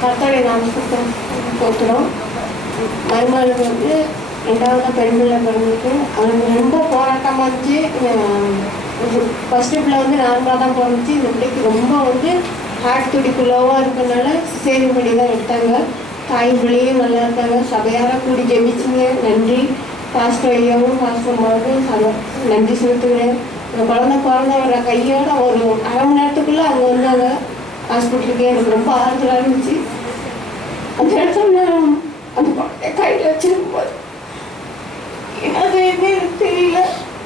கர்த்தருடைய நாமத்துக்கு போற்றுறோம். மருமகளுக்கு வந்து 2வது பெண் பிள்ளை பிறந்துருக்கு. அவனுக்கு ரொம்ப போராட்டமாக இருந்துச்சு. ஃபஸ்ட்டு பிள்ளை வந்து நார்மலாக தான் பிறந்துச்சு. இந்த பிள்ளைக்கு ரொம்ப வந்து ஹார்ட் துடிப்பு லோவாக இருக்கிறதுனால சிசேரியன் பண்ணி தான் எடுத்தாங்க. தாய் பிள்ளையும் நல்லா இருக்காங்க. சபையாராக கூடி ஜெபிச்சுங்க. நன்றி. பாஸ்டர் ஐயாவும் பாஸ்டர் அம்மாவுக்கும் நன்றி செலுத்துகிறேன். அந்த குழந்தை வர கையோட ஒரு அரை மணி நேரத்துக்குள்ளே அவங்க வந்தாங்க ஹாஸ்பிட்டலுக்கு. எனக்கு ரொம்ப ஆறுதலாக இருந்துச்சு. அந்த இடத்துல அந்த குழந்தைய கையில் வச்சிருக்கும்போது என்னது எனக்கு தெரியல.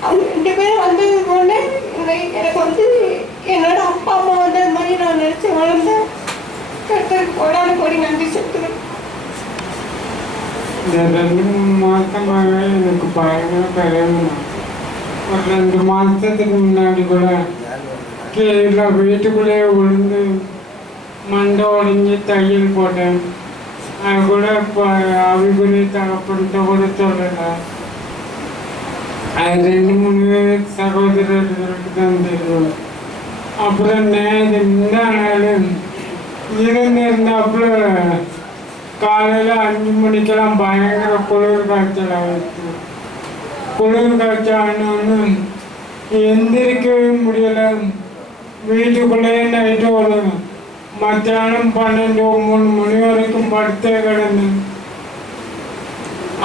அவங்க 2 பேரும் வந்தது போல எனக்கு வந்து என்னோட அப்பா அம்மா வந்தது மாதிரி நான் நினச்சி வளர்ந்தேன். கர்த்தருக்கு கோடி நன்றி செலுத்துகிறேன். இந்த 2-3 மாதமாக எனக்கு பயங்கர பிரயோஜனம். ஒரு 2 மாதத்துக்கு முன்னாடி கூட கீழே வீட்டுக்குள்ளேயே விழுந்து மண்டை உடஞ்சி தையல் போட்டேன். அது கூட இப்போ அவிகுறி தகப்பன்ட்ட கூட சொல்லலை. அது 2-3 சகோதரர்களுக்கு தான் தெரியும். அப்புறம் இந்த நாள் இருந்திருந்தாப்புல காலையில் 5 மணிக்கெல்லாம் பயங்கர குளிர் காய்ச்சல் ஆகிடுச்சு. குளிர் காய்ச்சல் எந்திரிக்கவே முடியலை. வீட்டுக்குள்ளேயே நைட்டு ஒரு மத்தியானம் 12-3 மணி வரைக்கும் படுத்தே கிடந்தேன்.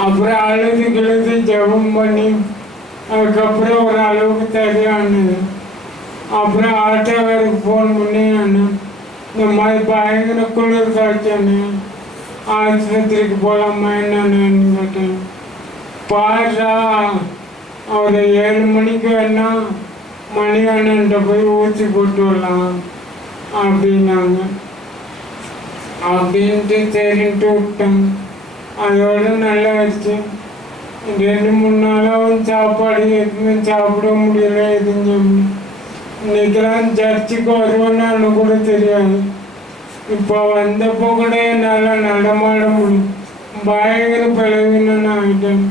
அப்புறம் அழுது ஜெபம் பண்ணி அதுக்கப்புறம் ஒரு அளவுக்கு சரியானது. அப்புறம் ஆட்டோக்காருக்கு ஃபோன் பண்ணி இந்த மாதிரி பயங்கர குளிர் காய்ச்சல், ஆஸ்பத்திரிக்கு போகலாமா என்னன்னு கேட்டேன். பாஷா ஒரு 7 மணிக்கு வேணா மணிவண்ணன்ட்ட போய் ஊசி போட்டு வரலாம் அப்படின்னாங்க. அப்படின்ட்டு சரின்ட்டு விட்டேன். அதோட நல்லா ஆயிடுச்சு. 2-3 நாளாகவும் சாப்பாடு எதுவுமே சாப்பிட முடியல. எதுவும் இன்னைக்கெல்லாம் சர்ச்சுக்கு வருவேன்னு கூட தெரியாது. இப்போ வந்தப்போ கூட என்னால் நடமாட முடியும். பயங்கர பலவீனம் ஆகிட்டேன்.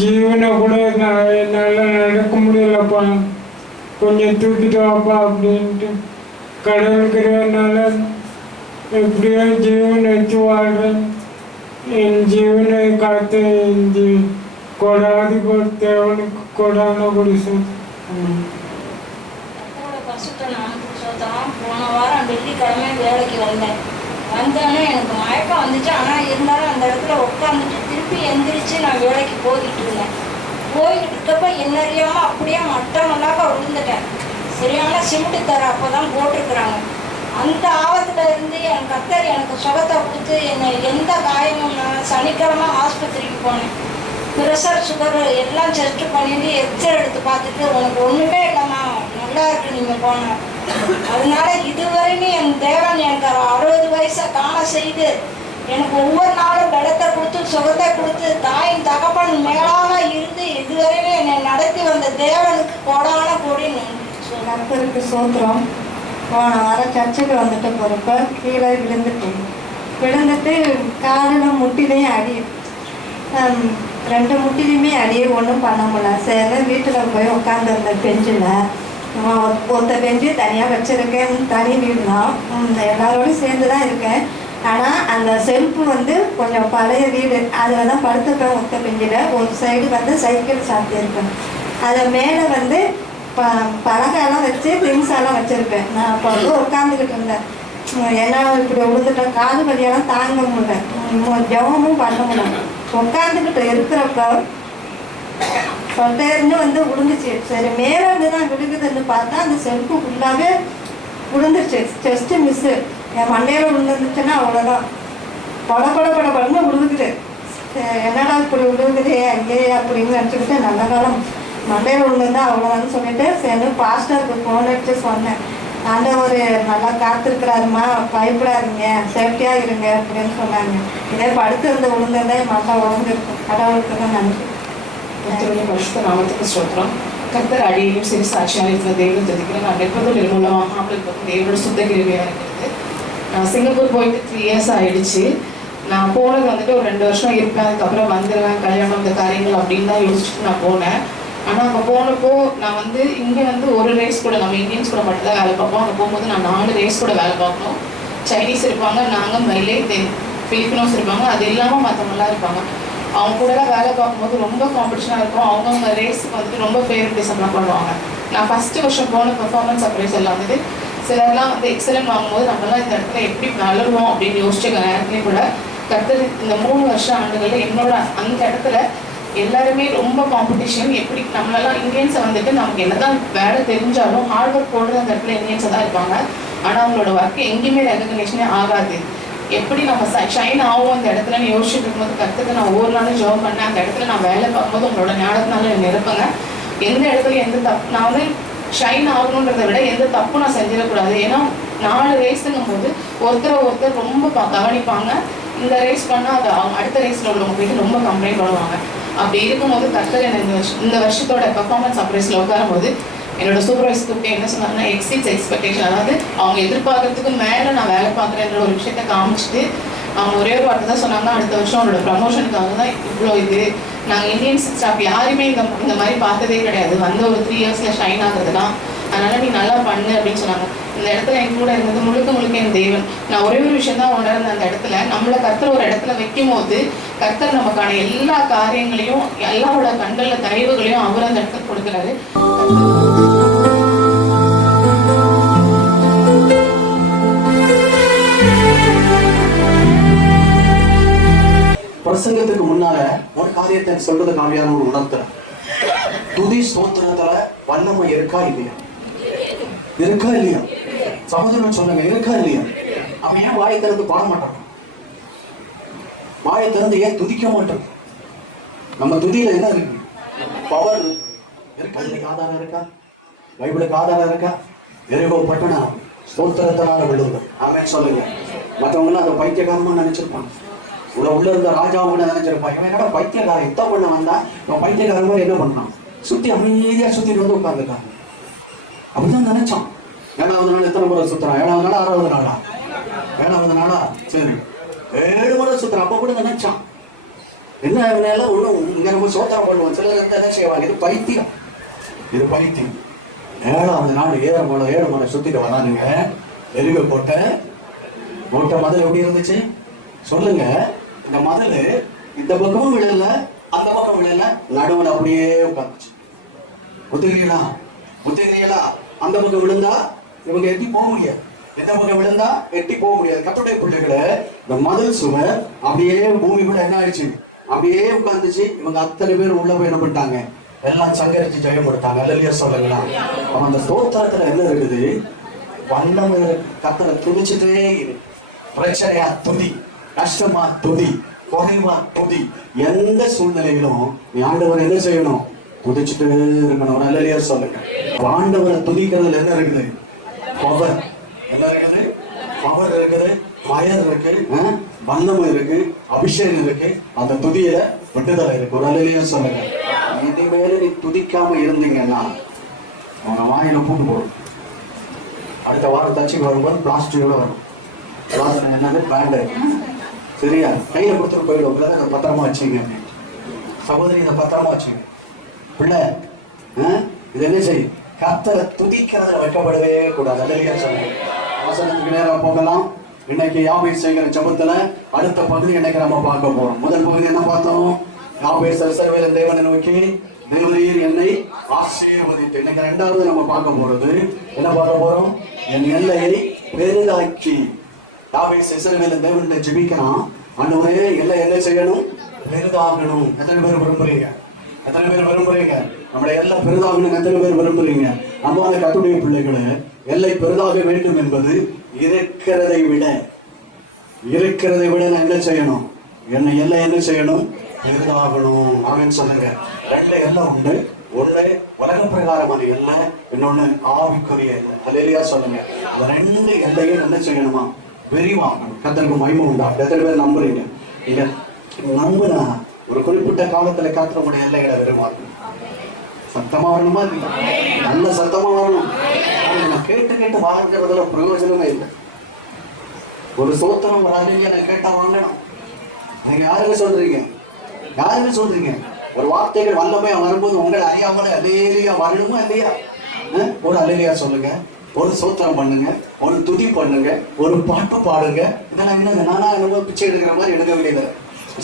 ஜீவனை கூட என்னால் நடக்க முடியலப்பா, கொஞ்சம் தூக்கிட்டு வாப்பா அப்படின்ட்டு கடவுளுக்குறதுனால எப்படியோ ஜீவனை வச்சு வாழ்கிறேன். என் ஜீவனை காத்து கொடாதி தேவனுக்கு கொடான கொடி போன வாரம் வெள்ளிக்கிழமை வேலைக்கு வந்தோன்னே எனக்கு மயக்கம் வந்துச்சு. ஆனால் இருந்தாலும் அந்த இடத்துல உட்காந்துட்டு திருப்பி எந்திரிச்சு நான் வேலைக்கு போய்கிட்டு இருந்தேன். போய்கிட்டு இருக்கப்ப என்ன அறியாமல் அப்படியே மட்டமல்லாக்க விழுந்துட்டேன். சரியான சிமெண்ட்டு தர அப்போ தான் போட்டிருக்கிறாங்க. அந்த ஆபத்தில் இருந்து என் கர்த்தர் எனக்கு சுகத்தை கொடுத்து என்னை எந்த காயமும் நான் சனிக்கிழமை ஆஸ்பத்திரிக்கு போனேன். ப்ரெஷர் சுகர் எல்லாம் டெஸ்ட் பண்ணிட்டு எக்ஸ்ரே எடுத்து பார்த்துட்டு உனக்கு ஒன்றுமே இல்லைம்மா, நல்லா இருக்கு நீங்கள் போனேன். அதனால இதுவரைன்னு என் தேவன் எனக்கு 60 வயசை காண செய்து எனக்கு ஒவ்வொரு நாளும் பலத்தை கொடுத்து சுகத்தை கொடுத்து தாயின் தகப்பன் மேலாக இருந்து இதுவரையிலும் என்னை நடத்தி வந்த தேவனுக்கு கொடான கொடி நன்றி. கர்த்தருக்கு சோத்திரம். போன வாரம் சர்ச்சுக்கு வந்துட்டு போகிறப்ப கீழே விழுந்துட்டு காலில் முட்டிலையும் அடி, 2 முட்டிலையுமே அடியே ஒன்றும் பண்ண முடியல. சரி வீட்டில் போய் உட்காந்துருந்த பெஞ்சில், ஒத்த பெஞ்சு தனியாக வச்சுருக்கேன். தனி வீடு தான், எல்லாரோடையும் சேர்ந்து தான் இருக்கேன். ஆனால் அந்த செல்ஃபு வந்து கொஞ்சம் பழைய வீடு, அதில் தான் படுத்துப்பேன். ஒத்த பெஞ்சில் ஒரு சைடு வந்து சைக்கிள் சாத்தியிருப்பேன். அதை மேலே வந்து பலகையெல்லாம் வச்சு திங்ஸெல்லாம் வச்சுருப்பேன். நான் அப்போ வந்து உட்காந்துக்கிட்டு இருந்தேன். ஏன்னா இப்படி விழுந்துட்டேன், காது வலியெல்லாம் தாங்க முடியல, ஜெபமும் பண்ண முடியல. உட்காந்துக்கிட்டு இருக்கிறப்ப சொட்டேர்னு வந்து விழுந்துச்சு. சரி மேலே இருந்து தான் விழுகுதுன்னு பார்த்தா அந்த செல்ஃபு ஃபுல்லாகவே விழுந்துருச்சு. Just miss. என் மண்டையில் விழுந்துருந்துச்சுன்னா அவ்வளோதான், படப்படன்னு விழுகுது. என்னடா இப்படி விழுகுது அங்கே அப்படின்னு நினச்சிக்கிட்டு நல்ல காலம் மண்டையில் விழுந்துருந்தா அவ்வளோதான்னு சொல்லிட்டு சரி பாஸ்டருக்கு ஃபோன் அடிச்சு சொன்னேன். ஆண்டவர் நல்லா காத்திருக்கிறாருமா, பயப்படாதீங்க, சேஃப்டியாக இருங்க அப்படின்னு சொன்னாங்க. இதே படுத்து இருந்த விழுந்ததே மண்டை உடஞ்சிருக்கும். கடவுளுக்கு தான் நன்றி. நாமத்துக்கு ஸ்தோத்திரம். கர்த்தர் அடியிலும் சரி சாட்சியாக இருக்கிற தேவனை தெரிவிக்கிறேன். நான் நெற்பதும் நிர்மூலமாக ஆம்பளுக்கு தேவனோட சுத்த கிருபையாக இருக்கிறது. நான் சிங்கப்பூர் போயிட்டு 3 இயர்ஸ் ஆகிடுச்சு. நான் போனது வந்துட்டு ஒரு 2 வருஷம் இருப்பேன், அதுக்கப்புறம் வந்துடுவேன், கல்யாணம் இந்த காரியங்கள் அப்படின்னு தான் யோசிச்சுட்டு நான் போனேன். ஆனால் அங்கே போனப்போ நான் இங்கே ஒரு ரேஸ் கூட நம்ம இந்தியன்ஸ் கூட மட்டும்தான் வேலை பார்ப்போம். அங்கே போகும்போது நான் 4 ரேஸ் கூட வேலை பார்க்கணும். சைனீஸ் இருப்பாங்க, நாங்கள் மயிலே பிலிப்பினோஸ் இருப்பாங்க, அது இல்லாமல் மற்றவங்களாம் இருப்பாங்க. அவங்க கூடலாம் வேலை பார்க்கும்போது ரொம்ப காம்படிஷனாக இருக்கும். அவங்கவுங்க ரேஸுக்கு வந்துட்டு ரொம்ப ஃபேவரட்டிசம்லாம் பண்ணுவாங்க. நான் ஃபஸ்ட்டு வருஷம் போன பெர்ஃபார்மன்ஸ் அப்ரைசல்லாம் வந்துட்டு சிலர்லாம் வந்து எக்ஸலன்ட் வாங்கும்போது நம்மளாம் இந்த இடத்துல எப்படி வளருவோம் அப்படின்னு யோசிச்ச நேரத்துலேயும் கூட கர்த்தர் இந்த 3 வருஷ ஆண்டுகளில் என்னோட அந்த இடத்துல எல்லாருமே ரொம்ப காம்படிஷன். எப்படி நம்மளெல்லாம் இந்தியன்ஸை வந்துட்டு நமக்கு என்னதான் வேலை தெரிஞ்சாலும் ஹார்ட் ஒர்க் போடுற அந்த இடத்துல இந்தியன்ஸை தான் இருப்பாங்க. ஆனால் அவங்களோட ஒர்க்கு எங்கேயுமே ரெகக்னேஷனே ஆகாது. எப்படி நம்ம ஷைன் ஆகும் அந்த இடத்துல யோசிச்சுட்டு இருக்கும்போது கற்றுக்கு நான் ஒவ்வொரு நாளும் ஜாப் பண்ணேன். அந்த இடத்துல நான் வேலை பார்க்கும்போது உங்களோட ஞானத்தினால நிரப்புங்க. எந்த இடத்துல எந்த தப்பு நான் வந்து ஷைன் ஆகணுன்றதை விட எந்த தப்பும் நான் செஞ்சிடக்கூடாது. ஏன்னா 4 ரேஸுங்கும் போது ஒருத்தர் ரொம்ப கவனிப்பாங்க. இந்த ரேஸ் பண்ணால் அது அவங்க அடுத்த ரேஸில் உள்ளவங்க போயிட்டு ரொம்ப கம்ப்ளைண்ட் பண்ணுவாங்க. அப்படி இருக்கும்போது கர்த்தர் இந்த வருஷத்தோட பெர்ஃபார்மன்ஸ் அப்ரைஸில் உட்காரும்போது என்னோட சூப்பர்வைஸ் கூப்பிட்டு என்ன சொன்னாங்கன்னா எக்ஸிட்ஸ் எக்ஸ்பெக்டேஷன், அதாவது அவங்க எதிர்பார்க்கறதுக்கு மேலே நான் வேலை பார்க்குறேன்ற ஒரு விஷயத்த காமிச்சிட்டு அவங்க ஒரே ஒரு வார்த்தை தான் சொன்னாங்க, அடுத்த வருஷம் அவங்களோட ப்ரமோஷனுக்காக தான் இவ்வளோ இது. நாங்கள் இந்தியன் ஸ்டாஃப் யாருமே இந்த மாதிரி பார்த்ததே கிடையாது, வந்து ஒரு 3 இயர்ஸில் ஷைன் ஆகுறது தான். அதனால் நீ நல்லா பண்ணு அப்படின்னு சொன்னாங்க. இந்த இடத்துல என் கூட இருந்தது முழுக்க என் தேவன். நான் ஒரே ஒரு விஷயம் தான் உணர்ந்த அந்த இடத்துல, நம்மளை கர்த்தர் ஒரு இடத்துல வைக்கும் போது கர்த்தர் நமக்கான எல்லா காரியங்களையும் எல்லாரோட கண்களில் தயவுகளையும் அவர் அந்த இடத்துல கொடுக்குறாரு. பிரசங்கத்துக்கு முன்னால ஒரு காரியத்தை சொல்றது காவியான ஒரு உணர்த்துறேன். துதி ஸ்தோத்திரத்துல வல்லமை இருக்கா இல்லையா? இருக்கா இல்லையா? சகோதரன் சொல்லுங்க, இருக்கா இல்லையா? அவன் ஏன் வாயை திறந்து பாட மாட்டான்? வாயை திறந்து ஏன் துதிக்க மாட்டான்? நம்ம துதியில என்ன இருக்கு? பவர் இருக்கா? இல்லையா? ஆதாரம் இருக்கா? பைபிளுக்கு ஆதாரம் இருக்கா? எரிகோ பட்டணம் ஸ்தோத்திரத்தினால விழுந்து ஆமென் சொல்லுங்க. மற்றவங்களாம் அதை பைத்தியகாரமா நினைச்சிருப்பாங்க. உள்ள இருந்த ராஜாவுன்னு நினைச்சிருப்பான். இவன் என்னடா பைத்தியக்காரன் யுத்தம் பண்ண வந்தா இவன் பைத்தியக்காரன் மாதிரி என்ன பண்ணான்? சுத்தி அமைதியா சுத்திட்டு வந்து உட்கார்ந்துருக்காங்க. அப்படிதான் நினைச்சான். 7வது நாள் எத்தனை முறை சுத்துறான்? 7வது நாளா 6வது நாளா? 7வது நாளா? சரி, 7 முறை சுத்துறான். அப்ப கூட நினைச்சான் என்ன இவனெல்லாம் ஒண்ணும் இங்க நம்ம சோத்திரம் பண்ணுவோம். சிலர் என்ன செய்வாங்க, இது பைத்தியம், இது பைத்தியம். 7வது நாள் 7 முறை சுத்திட்டு வரானுங்க. எரிவை போட்ட மதில் எப்படி இருந்துச்சு சொல்லுங்க. இந்த மதில் இந்த பக்கமும் விழல, அந்த பக்கம் விழல, நடுவில் அப்படியே உட்காந்துச்சு. ஒத்துக்கிறீங்களா? அந்த பக்கம் விழுந்தா இவங்க எட்டி போக முடியாது, எந்த பக்கம் விழுந்தா எட்டி போக முடியாது. கர்த்தருடைய பிள்ளைகளை இந்த மதில் சுவர் அப்படியே பூமி கூட என்ன ஆயிடுச்சு, அப்படியே உட்காந்துச்சு. இவங்க அத்தனை பேர் உள்ள போய் என்ன பண்ணிட்டாங்க, எல்லாம் சங்கரிச்சு ஜெயம் கொடுத்தாங்க. அல்லேலூயா சொல்லுங்களா. அவன் அந்த ஸ்தோத்திரத்துல என்ன இருக்குது, வல்லமை கர்த்தரை துதிச்சுட்டே இரு. பிரச்சனையா துதி, கஷ்டமா துதி, குறைவா துதி. எந்த சூழ்நிலையிலும் நீ ஆண்டவரை என்ன செய்யணும், துதிச்சுட்டு இருக்கணும். நல்ல சொல்லுங்க. ஆண்டவரை துதிக்கிறதுல என்ன இருக்குது, பவர் என்ன இருக்குது, பவர் இருக்குது, ஃபயர் இருக்கு, வல்லமை இருக்கு, அபிஷேகம் இருக்கு. அந்த துதியில விட்டுதலை இருக்கு. ஒரு நல்ல சொல்லுங்க. இனிமேல நீ துதிக்காம இருந்தீங்கன்னா அவங்க வாயில பூண்டு போடும். அடுத்த வாரம் தச்சுக்கு வரும்போது பிளாஸ்டிக்கோட வரும். என்னது பேண்ட் சரியா, கையில கொடுத்துட்டு போயிடும். இதை பத்திரமா வச்சுங்க, சகோதரி இதை பத்திரமா வச்சுங்க. பிள்ளை இது என்ன செய்யும், கர்த்தரை துதிக்கிறத வைக்கப்படவே கூடாது. அல்லேலூயா சொல்லுங்க. வசனத்துக்கு நேரம் போகலாம். இன்னைக்கு யாபேஸ் செய்கிற ஜெபத்துல அடுத்த பகுதி இன்னைக்கு நம்ம பார்க்க போறோம். முதல் பகுதி என்ன பார்த்தோம், யாபேஸ் இஸ்ரவேலின் தேவனை நோக்கி தேவரீர் என்னை ஆசீர்வதித்து. இன்னைக்கு 2வது நம்ம பார்க்க போறது என்ன பார்க்க போறோம், என் எல்லையை பெரிதாக்கி. யாபேஸ் இஸ்ரவேலின் தேவனை ஜெபிக்கிறான். ஆண்டவரே எல்லை என்ன செய்யணும், பெரிதாகணும். எத்தனை பேர் விரும்புறீங்க, எத்தனை பேர் விரும்புறீங்க நம்முடைய எல்லை பெரிதாகணும்? எத்தனை பேர் விரும்புறீங்க? அன்பான கர்த்தருடைய பிள்ளைகளே, எல்லை பெரிதாக வேண்டும் என்பது இருக்கிறதை விட நான் என்ன செய்யணும், என்ன எல்லை என்ன செய்யணும், பெரிதாகணும். அவன் சொல்லுங்க. 2 எல்லை உண்டு. ஒண்ணு உலக பிரகாரமான எல்லை, இன்னொன்னு ஆவிக்குரிய எல்லை. அல்லேலூயா சொல்லுங்க. அந்த 2 எல்லையும் என்ன செய்யணுமா, விரிவாகணும். கர்த்தருக்கு மகிமை உண்டாகும். எத்தனை பேர் நம்புறீங்க? நீங்க நம்புனா ஒரு குறிப்பிட்ட காலத்துல கர்த்தருடைய எல்லைகளை விரிவாகணும். சத்தமா வரணுமா இல்லையா? நல்ல சத்தமா வரணும். கேட்டு வாழ்றதுல பிரயோஜனமே இல்லை. ஒரு சோத்திரம் வராதீங்க, நான் கேட்டா வாங்கணும். நீங்க யாருக்கு சொல்றீங்க? ஒரு வார்த்தைகள் வல்லமை வரும்போது உங்களை அறியாமலே அல்லேலூயா வரணுமா இல்லையா? ஒரு அல்லேலூயா சொல்லுங்க. ஒரு சோத்திரம் பண்ணுங்க, ஒரு துதி பண்ணுங்க, ஒரு பாட்டு பாடுங்க. இதெல்லாம் என்னங்க, நானா என்னமோ பிச்சை எடுக்கிற மாதிரி எடுக்க வேண்டியது.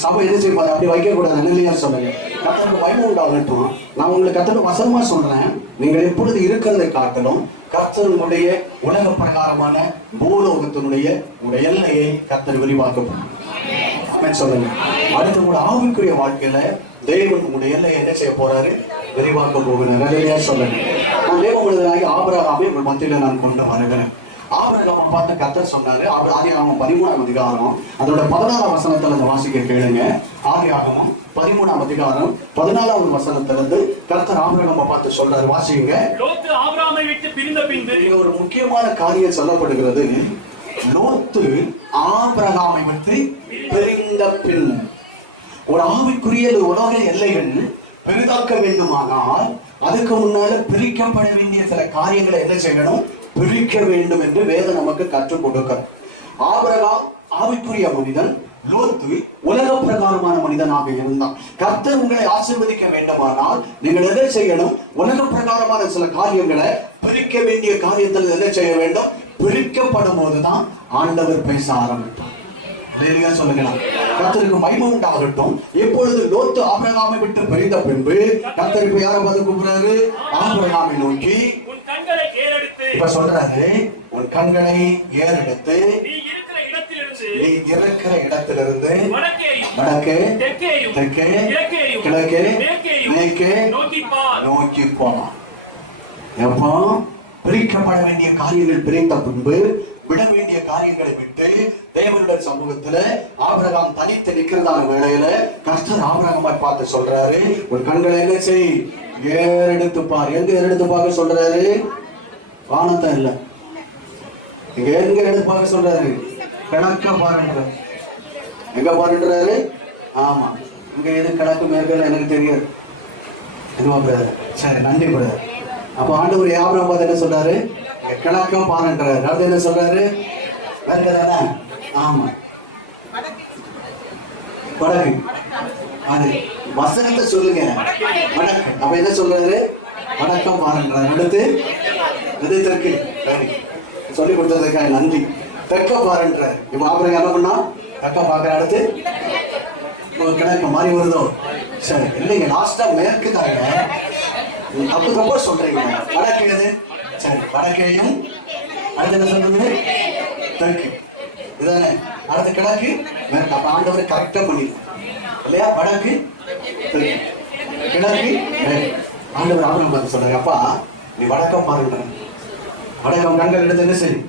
சபை என்ன செய்வாங்க, அப்படி வைக்க கூடாது. இல்லையா சொல்லுங்க, கர்த்தருக்கு பயமும் உண்டாகட்டும். நான் உங்களுக்கு கர்த்தருக்கு வசனமா சொல்றேன், நீங்கள் எப்பொழுது இருக்கிறதை காட்டணும். கர்த்தருடைய உலக பிரகாரமான பூலோகத்தினுடைய உடைய எல்லையை கர்த்தர் விரிவாக்கப்படும். சொல்லுங்க. அடுத்து கூட ஆவிக்குரிய வாழ்க்கையில தேவன் உங்களுடைய எல்லையை என்ன செய்ய போறாரு, விரிவாக்க போகிறார். இல்லையா சொல்லுங்க. நான் தேவ மனிதனாகி ஆபிரகாமை உங்கள் மத்தியில நான் கொண்டு வருகிறேன். ஆபிரகாமை பார்த்து கர்த்தர் சொன்னாரு. ஆதியாகமம் 13ஆம் அதிகாரம் அதோட 14ஆம் வசனத்துல அந்த வாசிக்க கேளுங்க. ஆதியாகமம் 13ஆம் அதிகாரம் 14ஆவது வசனத்திலிருந்து கர்த்தர் ஆபிரகாமை பார்த்து சொல்றாரு. வாசிங்க. லோத்து ஆபிரகாமை விட்டு பிரிந்த பின்பு ஒரு முக்கியமான காரியம் சொல்லப்படுகிறது. லோத்து ஆபிரகாமை விட்டு பிரிந்த பின், ஒரு ஆவிக்குரிய உலக எல்லைகள் பெரிதாக்க வேண்டுமானால் அதுக்கு முன்னால பிரிக்கப்பட வேண்டிய சில காரியங்களை என்ன செய்யணும், பிரிக்க வேண்டும் என்று வேதம் நமக்கு கற்றுக் கொடுக்க. ஆபிரகாம் ஆவிக்குரிய மனிதன், லோத்து உலக பிரகாரமான மனிதனாக இருந்தான். கர்த்தர் உங்களை ஆசீர்வதிக்க வேண்டுமானால் நீங்கள் எதை செய்யணும், உலக பிரகாரமான சில காரியங்களை பிரிக்க வேண்டிய காரியத்தில் என்ன செய்ய வேண்டும், பிரிக்கப்படும் போதுதான் ஆண்டவர் பேச ஆரம்பித்தார். சொல்லுங்களா, கர்த்தருக்கு மகிமை உண்டாகட்டும். எப்பொழுது லோத்து ஆபிரகாமை விட்டு பிரிந்த பின்பு கர்த்தருக்கு யாரை பார்த்து கூப்பிடுறாரு, ஆபிரகாமை நோக்கி இப்ப சொல்றாரு, உன் கண்களை ஏறெடுத்து நீ இருக்கிற இடத்திலிருந்து வடக்கு தெற்கு கிழக்கு மேற்கு நோக்கி போனான். எப்போ பிரிக்கப்பட வேண்டிய காரியங்கள் பிரித்த பின்பு விட வேண்டிய காரியங்களை விட்டு தேவனுடைய சமூகத்துல ஆபிரகாம் தனித்து நிற்கிறதான வேளையில கர்த்தர் ஆபிரகாமை பார்த்து சொல்றாரு, ஒரு கண்களை என்ன செய், ஏறெடுத்து பார். எங்க ஏறெடுத்து பார்க்க சொல்றாரு, வானத்தை இல்ல, இங்க எங்க எடுத்து பார்க்க சொல்றாரு, கிழக்க பாருன்ற. எங்க பாருன்றாரு, ஆமா இங்க எது கிழக்கு மேற்கு எனக்கு தெரியாது. எதுவா பிரதர், சரி நன்றி பிரதர். அப்ப ஆண்டவர் ஆபிரகாம் பார்த்து என்ன சொல்றாரு, கிழக்க பாருன்றாரு. அடுத்து என்ன சொல்றாரு, வேறதானே, ஆமா வடக்கு. அது வசனத்தை சொல்லுங்க, வடக்கு. அப்ப என்ன சொல்றாரு, வடக்கம் பாருன்றாரு. அடுத்து இது தெற்கு. சொல்லி கொடுத்ததுக்காக நன்றி. தெற்க பாருன்றாரு. இப்ப ஆபிரகாம் என்ன பண்ணா, தெற்க பாக்குற. அடுத்து கிழக்கு மாறி வருதோ, சரி இல்லைங்க, லாஸ்டா மேற்கு தாங்க. தப்பு தப்பா சொல்றீங்க. வடக்கு எது, சரி வடக்கையும். அடுத்து என்ன சொல்றது, தெற்கு. இதுதானே, அடுத்து கிழக்கு மேற்கு. அப்ப ஆண்டவர் கரெக்டா பண்ணிடலாம் இல்லையா, வடக்கு தெற்கு கிழக்கு மேற்கு. ஆண்டவர் ஆபிரகாம் பார்த்து சொல்றாரு, அப்பா நீ வடக்கம் பாருன்ற. வடக்கம் கண்கள் எடுத்து என்ன சரி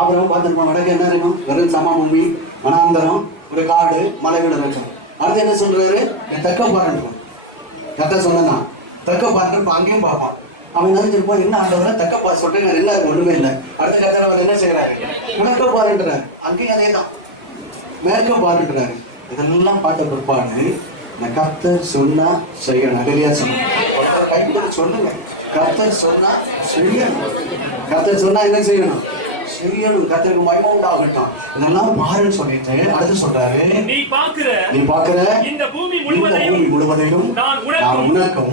ஆபிரகாம் பார்த்துருப்பான். வடக்கு என்ன இருக்கும், வெறும் சமபூமி, வனாந்தரம், ஒரு காடு, மலைகள் இருக்கும். அடுத்து என்ன சொல்றாரு, தெற்க பாருன்றான். கரெக்டா சொன்னா தெற்க பாருன்னு அங்கேயும் பார்ப்பான். அவன் நினைச்சிருப்பான், என்ன ஆண்டவரை தெற்க பாரு சொல்றேன், என்ன ஒண்ணுமே இல்லை. அடுத்த கத்தர் அவர் என்ன செய்யறாரு, கிழக்க பாருன்றாரு. அங்கேயும் அதே தான், மேற்க பாருன்றாரு. இதெல்லாம் பார்த்த பிற்பாடு இந்த கர்த்தர் சொன்னா செய்யணும். நிறையா சொல்லணும், கைப்பட சொல்லுங்க. கர்த்தர் சொன்னா செய்யணும். கர்த்தர் சொன்னா என்ன செய்யணும், செய்யணும். கர்த்தருக்கு மகிமை உண்டாகட்டும். இதெல்லாம் பாருன்னு சொல்லிட்டு அடுத்து சொல்றாரு, நீ பாக்குற இந்த பூமி முழுவதையும் நான் உனக்கும்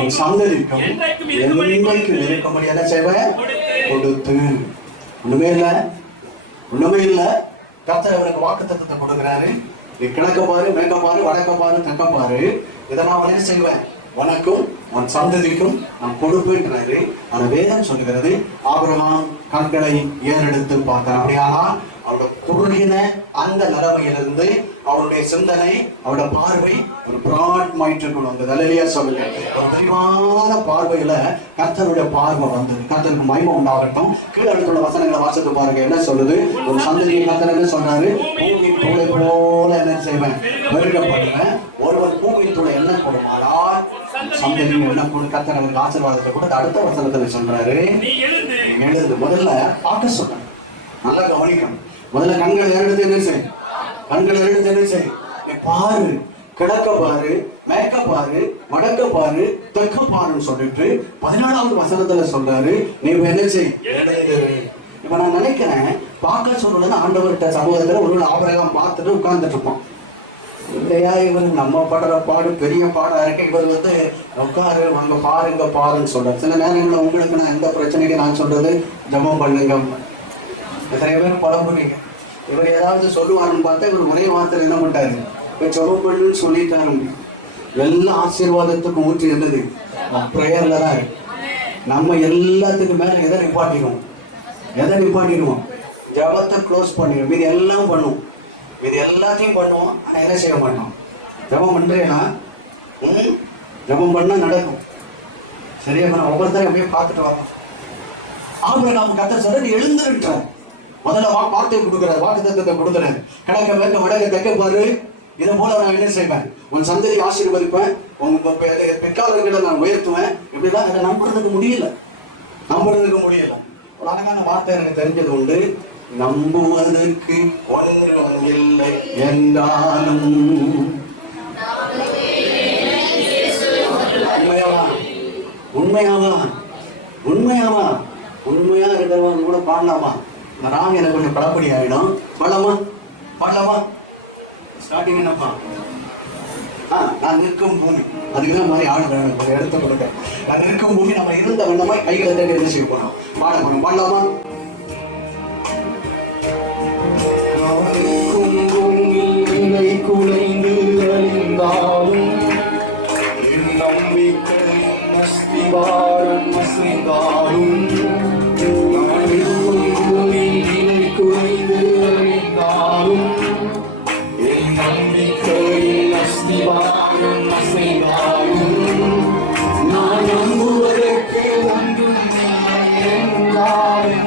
உன் சந்ததிக்கும் என்றைக்கும் இருக்கும்படி என்ன செய்வேன், கொடுத்து. ஒண்ணுமே இல்ல. கர்த்தர் அவருக்கு வாக்குத்தத்தத்தை கொடுக்கிறாரு. நீ கிழக்க பாரு, மேற்க பாரு, வடக்க பாரு, தெற்க பாரு. இதை நான் என்ன செய்வேன், உனக்கும் உன் சந்ததிக்கும் நான் கொடுப்பேன்றாரு. ஆனா வேதம் சொல்லுகிறது, ஆபிரகாம் கண்களை ஏறெடுத்து பார்த்தான். அப்படியானால் அவருடைய குறுகின அந்த நிலைமையிலிருந்து அவருடைய சிந்தனை, அவருடைய பார்வை ஒரு பிராட் மைண்டுக்குள் வந்தது. அல்லேலூயா சொல்லுங்க. ஒரு விரிவான பார்வையில கர்த்தருடைய பார்வை வந்தது. கர்த்தருக்கு மகிமை உண்டாகட்டும். கீழே அடுத்துள்ள வசனங்களை வாசித்து பாருங்க. என்ன சொல்லுது, ஒரு சந்ததியை கர்த்தர் என்ன சொன்னாரு, பூமியின் தூளை போல என்ன செய்வேன், வெறுக்கப்படுவேன். ஒருவர் பூமியின் தூளை என்ன கொடுமானால் சந்ததியும் என்ன கொடு. கர்த்தர் அவருக்கு ஆசீர்வாதத்தை கூட அடுத்த வசனத்துல சொல்றாரு, எழுந்து. முதல்ல பார்க்க சொல்றேன், நல்லா கவனிக்கணும். முதல்ல கண்களை ஏறெடுத்து என்ன செய், கண்களை ஏறெடுத்து என்ன செய், பாரு, கிழக்க பாரு, மேற்க பாரு, வடக்க பாரு, தெற்க பாருன்னு சொல்லிட்டு 14வது வசனத்துல சொல்றாரு, நீ என்ன செய், இப்ப நான் நினைக்கிறேன் பார்க்க சொல்றது ஆண்டவர்கிட்ட சமூகத்துல ஒரு ஆபிரகாம் பார்த்துட்டு உட்கார்ந்துட்டு இருப்போம். இல்லையா இவர் நம்ம படுற பாடு பெரிய பாடா இருக்கு. இவர் உட்காரு அங்க பாருங்க பாருன்னு சொல்றாரு. சில நேரங்களில் உங்களுக்கு நான் எந்த பிரச்சனைக்கு நான் சொல்றது ஜெபம் பண்ணுங்க. நிறைய பேர் புலம்புறீங்க. இவர் ஏதாவது சொல்லுவாருன்னு பார்த்தா இவர் ஒரே வார்த்தை என்ன பண்ணிட்டாரு, இப்போ ஜெபம் பண்ணுன்னு சொல்லிட்டாரு. எல்லா ஆசீர்வாதத்துக்கும் ஊற்றி இருந்தது ப்ரேயர்ல தான் இருக்கு. நம்ம எல்லாத்துக்கும் மேல எதை நிப்பாட்டிடுவோம், ஜபத்தை க்ளோஸ் பண்ணிடுவோம். இது எல்லாம் பண்ணுவோம், இது எல்லாத்தையும் பண்ணுவோம். ஆனால் என்ன செய்ய மாட்டோம். ஜபம் பண்றேன்னா ஜபம் பண்ணா நடக்கும். சரியா பண்ண ஒவ்வொருத்தரையும் அப்படியே பார்த்துட்டு வரோம். ஆபிரகாம் கர்த்தர் சொல்ற, நீ எழுந்துருன்ற முதல்ல வார்த்தையை கொடுக்குறாரு, வாக்கு தத்தத்தை கொடுக்குறாரு. கிழக்க மேற்க வடக்க தெற்க பாரு, இதை போல நான் என்ன செய்வேன், உன் சந்ததி ஆசீர்வதிப்பேன், உங்க பிற்காலர்களை நான் உயர்த்துவேன். இப்படிதான் அதை நம்புறதுக்கு முடியல. ஒரு அழகான வார்த்தை எனக்கு தெரிஞ்சது உண்டு, நம்புவதற்கு ஒன்றும் இல்லை என்றாலும். உண்மையா இருக்கிறவங்க கூட பாடலாமா? ராம் எனக்கு கொஞ்சம் படப்படி ஆகிடும். பாடலாமா? ஸ்டார்டிங் என்னப்பா? நான் நிற்கும் பூமி, அதுக்குதான் மாதிரி ஆடு எடுத்து கொடுக்க. நான் நிற்கும் பூமி, நம்ம இருந்த வண்ணமா கைகளை தேடி என்ன செய்ய போறோம், பாட போறோம். பாடலாமா? குலைந்து அழிந்தாலும் என் நம்பிக்கை அஸ்திவாரம் அசைந்தாலும், குலைந்து அழிந்தாலும் என் நம்பிக்கையில் அஸ்திவாரம் அசைந்தாலும், நான் நம்புவதற்கு ஒன்றும் என்றாலும்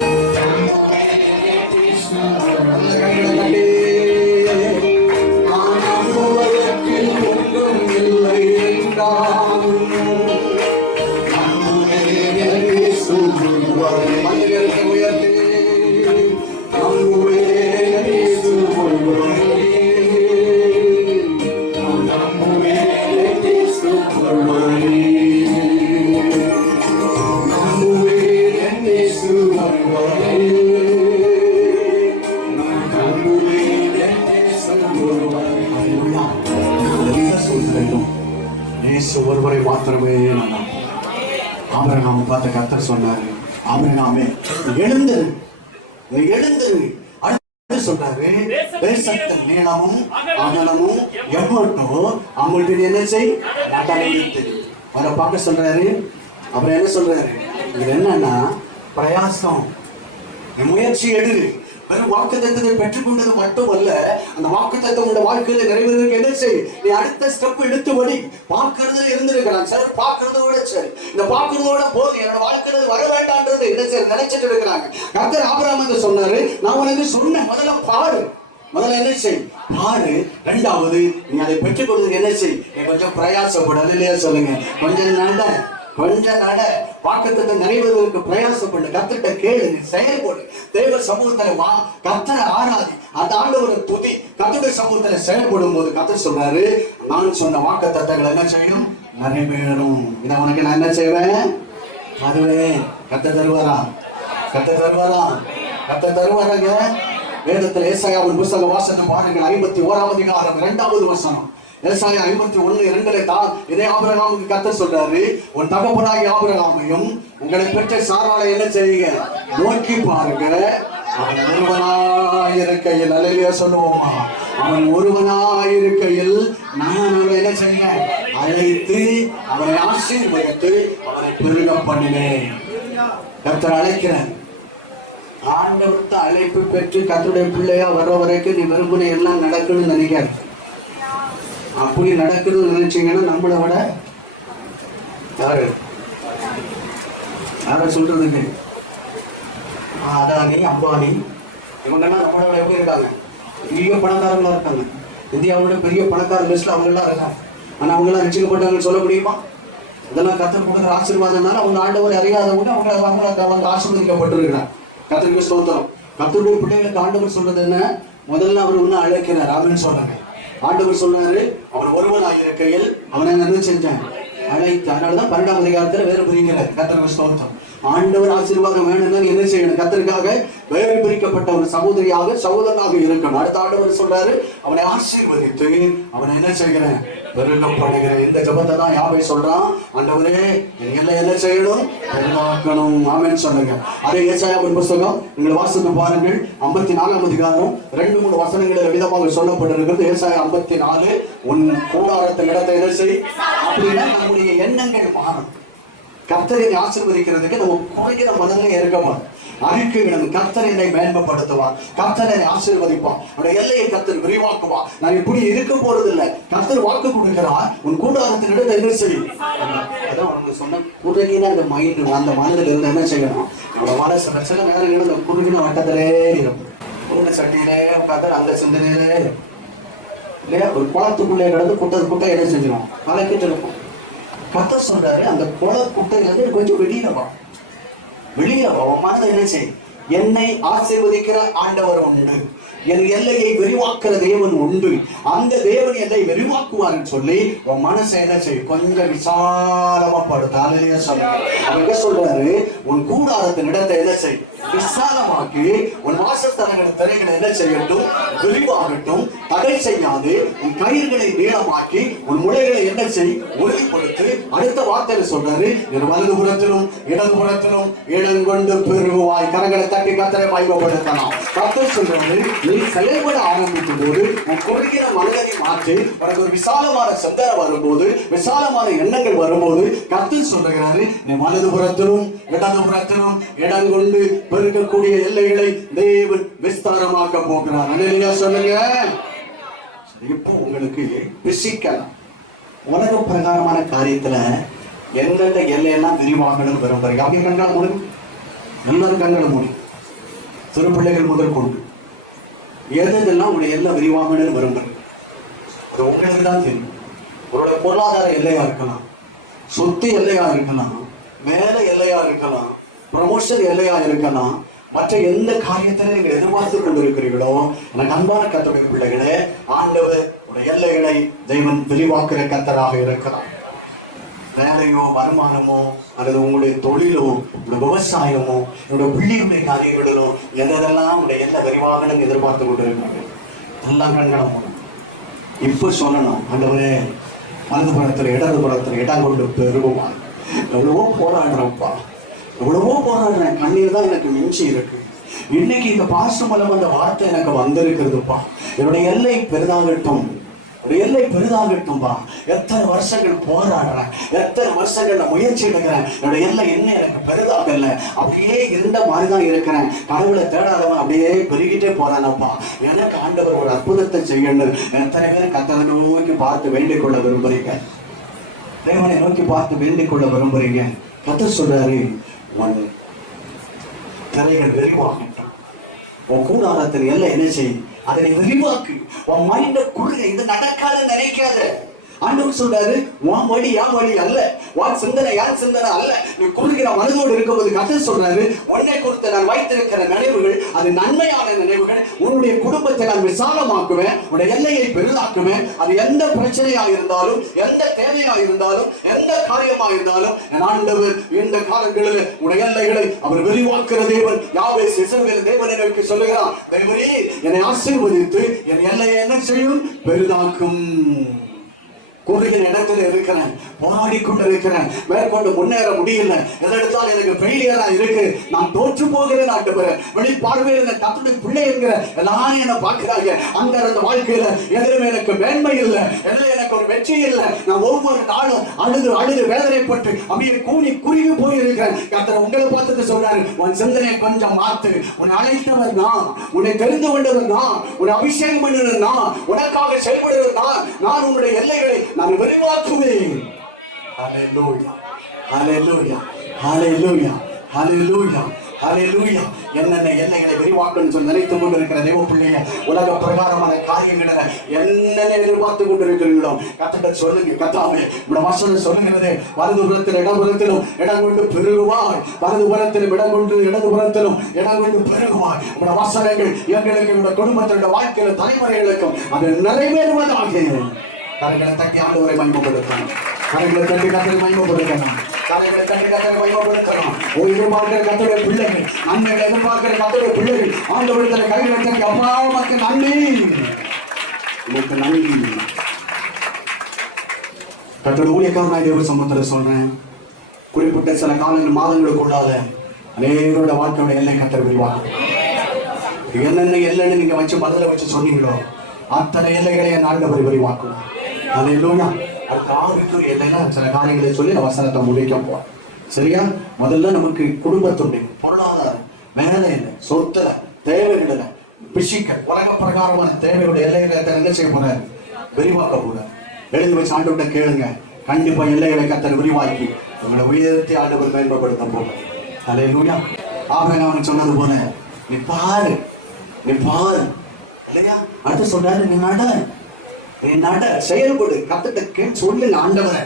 ஒருவரை மாத்திரமே. ஆபிரகாமை பார்த்த கர்த்தர் சொன்னாரு, ஆபிரகாமே எழுந்து. அடுத்து சொல்றாரு, தேசத்தின் நீளமும் அகலமும் எவ்வளோ அவங்கள்ட்ட என்ன செய் நடந்து அவரை பார்க்க சொல்றாரு. அப்புறம் என்ன சொல்றாரு, இது என்னன்னா பிரயாசம், முயற்சி எடு. வெறும் வாக்குத்தத்தத்தை பெற்றுக்கொண்டது மட்டுமல்ல, அந்த வாக்குத்தத்தம் உங்க வாழ்க்கையில நிறைவேறதுக்கு என்ன செய், நீ அடுத்த ஸ்டெப் எடுத்துபடி பார்க்கறதுல இருந்திருக்கிறான். சிலர் பார்க்கறதோட சரி, இந்த பார்க்கறதோட போதும், என்னோட வாழ்க்கையில வர வேண்டான்றது என்ன சரி நினைச்சிட்டு இருக்கிறாங்க. கர்த்தர் ஆபிரகாமுக்கு சொன்னாரு, நான் உனக்கு சொன்னேன், முதல்ல என்ன செய், பாரு. ரெண்டாவது, நீ அதை பெற்றுக்கொள்வதற்கு என்ன செய், நீ கொஞ்சம் பிரயாசப்படு. இல்லையா சொல்லுங்க, கொஞ்சம் நட. வாக்குத்தத்தை நிறைவேறுவதற்கு பிரயாசப்படு. கர்த்தர்ட்ட கேளு, நீ செயல்படு. தேவ சமூகத்துல வா, கர்த்தரை ஆராதி, அந்த ஆண்டவரை துதி. கர்த்தருடைய சமூகத்துல செயல்படும் போது கர்த்தர் சொல்றாரு, நான் சொன்ன வாக்குத்தத்தங்கள் என்ன செய்யும், நிறைவேறும். இதை உனக்கு நான் என்ன செய்வேன், அதுவே கர்த்தர் தருவாராங்க. வேதத்துல ஏசாயாவின் புத்தக வாசனம் பாருங்கள், 51ஆம் அதிகாரம் 2வது வசனம். ஏசாயா 51:2 இதே ஆபிரகாமுக்கு கர்த்தர் சொல்றாரு, உன் தகப்பனாகிய ஆபிரகாமையும் உங்களை பெற்ற சாராளை என்ன செய்யுங்க, நோக்கி பாருங்க. அவன் ஒருவனாயிருக்கையில், அல்லேலூயா சொல்லுவோமா, அவன் ஒருவனாயிருக்கையில் நான் அவனை என்ன செய்ய அழைத்து அவனை ஆசீர்வதித்து அவனை பெருக பண்ணினேன். கர்த்தர் அழைக்கிறேன். ஆண்டவர்த்த அழைப்பு பெற்று கர்த்தருடைய பிள்ளையா வர்ற வரைக்கும் நீ விரும்பின எல்லாம் நடக்கணும்னு நினைக்காது. அப்படி நடக்குதுன்னு நினைச்சீங்கன்னா நம்மளை விட யார சொல்றதுக்கு, அதானி அம்பானி இவங்கெல்லாம் நம்மளோட எப்படி இருக்காங்க, பெரிய பணக்காரங்களா இருக்காங்க. இந்தியாவோட பெரிய பணக்கார லிஸ்ட்ல அவங்க எல்லாம் இருக்காங்க. ஆனா அவங்க எல்லாம் ரசிக்கப்பட்டவங்க சொல்ல முடியுமா? இதெல்லாம் கர்த்தர் கொடுக்குற ஆசீர்வாதம்னால அவங்க ஆண்டவர் அறியாதவங்க அவங்க ஆசீர்வதிக்கப்பட்டிருக்கிறார். கர்த்தருக்கு ஸ்தோத்திரம். கர்த்தருடைய பிள்ளைகளுக்கு ஆண்டவர் சொல்றது என்ன, முதல்ல அவர் ஒண்ணு அழைக்கிறார் அப்படின்னு சொல்றாங்க. ஆண்டவர் சொன்னாரு, அவன் ஒருவனாயிருக்கையில் அவனை என்ன செஞ்சான், அழைத்து. அதனாலதான் 12ஆம் அதிகாரத்துல வேறு புரிகிறார். கர்த்தருக்கு ஸ்தோத்திரம். ஆண்டவர் ஆசீர்வாதம் வேணும்னா என்ன செய்யணும்? கர்த்தருக்காக வேறு பிரிக்கப்பட்ட ஒரு சகோதரனாக இருக்கணும். அடுத்த ஆண்டவர் சொல்றாரு, அவனை ஆசீர்வதித்து அவனை என்ன செய்கிறேன்? பெருகப்படுகிறேன். இந்த ஜபத்தை தான் யாவை சொல்றான், ஆண்டவரே எல்லாம் என்ன செய்யணும்? பெருகாக்கணும். ஆமென் சொல்லுங்க. அதே ஏசாயாவின் புத்தகம் நீங்கள் வாசித்து பாருங்கள். 54ஆம் அதிகாரம் 2-3 வசனங்களில் விதமாக சொல்லப்பட்டிருக்கிறது. ஏசாயா 54, உன் கூடாரத்தின் இடத்தை என்ன செய்? அப்படின்னா நம்முடைய எண்ணங்கள் மாறும். கர்த்தரை ஆசீர்வதிக்கிறதுக்கு நம்ம குறைகிற மனதிலே இருக்கமா அறிக்கையிடம் கர்த்தர் என்னை மேன்மைப்படுத்துவார், கர்த்தர் என்னை ஆசீர்வதிப்பார், அவருடைய எல்லையை கர்த்தர் விரிவாக்குவார். நான் இப்படி இருக்க போறது இல்லை. கர்த்தர் வாக்கு கொடுக்கிறார், உன் கூடாரத்தின் இடத்தை என்ன செய்யும்? அதான் அவங்க சொன்ன குறுகின அந்த மைண்ட், அந்த மனதில் இருந்து என்ன செய்யணும்? நம்மளோட மனசு சில நேரங்கள் அந்த குறுகின வட்டத்திலே இருக்கும். உங்க சட்டியிலே உட்காந்து அந்த சிந்தனையிலே இல்லையா ஒரு குளத்துக்குள்ளே கிடந்து குட்டை என்ன செஞ்சிடும்? கலக்கிட்டு இருக்கும். கர்த்தர் சொல்றாரு, அந்த குள குட்டையில இருந்து கொஞ்சம் வெளியில வா. மனதை என்ன செய்? என்னை ஆசீர்வதிக்கிற ஆண்டவர் உண்டு, என் எல்லையை விரிவாக்குற தேவன் உண்டு, அந்த தேவன் எல்லை விரிவாக்குவார்னு சொல்லி உன் மனசை என்ன செய்? கொஞ்சம் விசாலமா படுத்தாலே சொல்லுங்க. சொல்றாரு, உன் கூடாரத்தின் இடத்தை என்ன செய்? விசாலமாக்கி உன் வாசஸ்தலங்களின் திரைகளை என்ன செய்யட்டும்? விரிவாகட்டும். தடை செய்யாது உன் கயிறுகளை நீளமாக்கி உன் முளைகளை என்ன செய்? உறுதிப்படுத்து. அடுத்த வார்த்தையில சொல்றாரு, என் வலதுபுறத்திலும் இடதுபுறத்திலும் இடங்கொண்டு பெருகுவாய். கரங்களை தட்டி கர்த்தரை மகிமைப்படுத்தலாம். கர்த்தர் சொல்றாரு, நீ செயல்பட ஆரம்பிக்கும் போது உன் குறுகிற மனதை மாற்றி உனக்கு ஒரு விசாலமான சிந்தனை வரும்போது, விசாலமான எண்ணங்கள் வரும்போது கர்த்தர் சொல்லுகிறாரு, நீ வலதுபுறத்திலும் இடதுபுறத்திலும் இடங்கொண்டு பெருக்கக்கூடிய எல்லைகளை தேவன் விஸ்தாரமாக்க போகிறார். அல்லேலூயா சொல்லுங்க. இப்போ உங்களுக்கு பிசிக்கல் உலக பிரகாரமான காரியத்துல எந்தெந்த எல்லையெல்லாம் விரிவாகணும் விரும்புறீங்க? அவங்க கண்காண முடியும், எல்லாரும் கண்காண முடியும். சிறு பிள்ளைகள் முதல் கொண்டு எதெல்லாம் உங்களுடைய எல்லாம் விரிவாகணும் விரும்புறீங்க? அது உங்களுக்கு தான் தெரியும். உங்களுடைய பொருளாதார எல்லையா இருக்கலாம், சொத்து எல்லையா இருக்கலாம், வேலை எல்லையா இருக்கலாம், ப்ரமோஷன் எல்லையா இருக்கலாம், மற்ற எந்த காரியத்தில நீங்கள் எதிர்பார்த்து கொண்டிருக்கிறீர்களோ, எனக்கு அன்பான கர்த்தருடைய பிள்ளைகளே, ஆண்டவர் உடைய எல்லைகளை தெய்வன் விரிவாக்குற கர்த்தராக இருக்கிறார். வேலையோ வருமானமோ அல்லது உங்களுடைய தொழிலோ உங்களுடைய விவசாயமோ உங்களுடைய பிள்ளைகளுடைய காரியங்களிலோ எதெல்லாம் உடைய எல்லை விரிவாகணும் எதிர்பார்த்து கொண்டிருக்கிறாங்க எல்லாம் கண்காணம். இப்ப சொல்லணும், ஆண்டவரே வலதுபுறத்தில் இடதுபுறத்தில் இடம் கொண்டு பெருகுவார். எவ்வளவோ போராடுறப்பா, எவ்வளவோ போராடுறேன், கண்ணீர் தான் எனக்கு மிஞ்சி இருக்கு. இன்னைக்கு இந்த பாசமலம் அந்த வார்த்தை எனக்கு வந்திருக்கிறதுப்பா. என்னுடைய எல்லை பெரிதாகட்டும், எல்லை பெரிதாகட்டும்பா. எத்தனை வருஷங்கள் போராடுறேன், எத்தனை வருஷங்கள் நான் முயற்சி எடுக்கிறேன், என்னோட எல்லை என்ன எனக்கு பெரிதாகல, அப்படியே இருந்த மாதிரிதான் இருக்கிறேன். கடவுளை தேடாதவன் அப்படியே பெருகிட்டே போறானப்பா. எனக்கு ஆண்டவர் ஒரு அற்புதத்தை செய்யணும். எத்தனை பேர் கர்த்தரை நோக்கி பார்த்து வேண்டிக் கொள்ள விரும்புறீங்க? தேவனை நோக்கி பார்த்து வேண்டிக் கொள்ள விரும்புறீங்க? கர்த்தர் சொல்றாரு, உன் திரைகள் விரிவாகட்டும், உன் கூடாரத்தின் எல்லை என்ன செய்யும்? அதை விரிவாக்கு. உன் மைண்ட குறுக, இது நடக்காத நினைக்காத. ஆண்டவர் சொல்றாரு, உன் வழி என் வழி அல்ல, உன் சிந்தனை என் சிந்தனை அல்ல. நீ குறுகிற மனதோடு இருக்கும்போது கர்த்தர் சொல்றாரு, உன்னை குறித்து நான் வைத்திருக்கிற நினைவுகள் அது நன்மையான நினைவுகள். உன்னுடைய குடும்பத்தை நான் விசாலமாக்குவேன், உன்னுடைய எல்லையை பெரிதாக்குவேன். அது எந்த பிரச்சனையா இருந்தாலும், எந்த தேவையா இருந்தாலும், எந்த காரியமா இருந்தாலும், என் ஆண்டவர் இந்த காலங்களில் உடைய எல்லைகளை அவர் விரிவாக்குற தேவன். யாவே இஸ்ரவேல் தேவன் எனக்கு சொல்லுகிறார், தேவரே என்னை ஆசீர்வதித்து என் எல்லையை என்ன செய்யும்? பெரிதாக்கும். குறுகின இடத்துல இருக்கிறேன், போராடி கொண்டு இருக்கிறேன், மேற்கொண்டு முன்னேற முடியல, எதெடுத்தாலும் எனக்கு ஃபெயிலியரா இருக்கு, நான் தோற்று போகிறேன். ஆண்டவரே வெளிப்பார்வையில் தத்துடைய பிள்ளை என்கிற எல்லாரும் என்ன பார்க்கிறாங்க. அந்த வாழ்க்கையில எதிலுமே எனக்கு மேன்மை இல்லை, எதில் எனக்கு ஒரு வெற்றி இல்லை. நான் ஒவ்வொரு நாளும் அழுது அழுது வேதனைப்பட்டு அப்படியே கூணி குறுகி போயிருக்கிறேன். கர்த்தர் உங்களை பார்த்துட்டு சொல்றாரு, உன் சிந்தனையை கொஞ்சம் மாத்து. உன்னை அழைத்தவர் நான், உன்னை தெரிந்து கொண்டவர் நான், உன்னை அபிஷேகம் பண்ணினது நான், உனக்காக செயல்படுவது நான். நான் உன்னுடைய எல்லைகளை நான் விரிவாக்குவேன். ஹல்லேலூயா, ஹல்லேலூயா, ஹல்லேலூயா, ஹல்லேலூயா, ஹல்லேலூயா. என்னென்ன எல்லைகளை விரிவாக்கணும்னு சொல்லி நினைத்துக் கொண்டிருக்கிற தேவ பிள்ளைங்க, உலக பிரகாரமான காரியங்களை என்னென்ன எதிர்பார்த்து கொண்டிருக்கிறீங்களோ கர்த்தர் சொல்லுங்க. கர்த்தாவே இந்த வசனம் சொல்லுகிறது, வலதுபுறத்தில் இடதுபுறத்திலும் இடம் கொண்டு பெருகுவாய், வலதுபுறத்திலும் இடம் கொண்டு இடதுபுறத்திலும் இடம் கொண்டு பெருகுவாய். இந்த வசனங்கள் எங்களுக்கு இந்த குடும்பத்தினுடைய வாழ்க்கையில தலைமுறைகளுக்கும் அது நிறைவேறுவதாக. கரங்களை தட்டி ஆண்டவரை மகிமைப்படுத்தணும், கரங்களை தட்டி கர்த்தரை மகிமைப்படுத்தணும். தலைகளை தட்டி கத்தரை மகிமைப்படுத்தணும். எதிர்பார்க்கிற கத்தருடைய பிள்ளைகள், நன்மைகளை எதிர்பார்க்கிற கத்தருடைய பிள்ளைகள் ஆண்டவரிடத்தில் கை வைத்தது அப்பா உமக்கு நன்றி, உமக்கு நன்றி. கத்தோட ஊழியக்காரனாய் தேவ சமூகத்தில் சொல்றேன், குறிப்பிட்ட சில காலங்கள் மாதங்களுக்குள்ளால அநேகரோட வாழ்க்கையோட எல்லை கத்தர் விரிவாகும். என்னென்ன எல்லைன்னு நீங்க வச்சு பதில வச்சு சொன்னீங்களோ அத்தனை எல்லைகளை என் ஆண்டவர் விரிவாக்கும். அது இல்லையா அடுத்த ஆவிக்குரிய எல்லைனா சில காரியங்களை சொல்லி வசனத்தை முடிக்க போறோம். சரியா? முதல்ல நமக்கு குடும்பத்துடைய பொருளாதாரம், வேலை இல்லை, சொத்துல, தேவைகள் இல்லை, பிசிக்கல் உலக பிரகாரமான தேவையோட எல்லைகளை என்ன செய்ய போறாரு? விரிவாக்க போறாரு. எழுதி வச்சு ஆண்டவர்கிட்ட கேளுங்க. கண்டிப்பா எல்லைகளை கத்தர் விரிவாக்கி உங்களை உயர்த்தி ஆண்டவர் மேம்படுத்த போறாரு. அல்லேலூயா. ஆபிரகாம் சொன்னது போல நீ பாரு, நீ பாரு இல்லையா? அடுத்து சொல்றாரு நீ நட, செயல்படு, கத்துட்டு சொல்லுங்க ஆண்டவரை,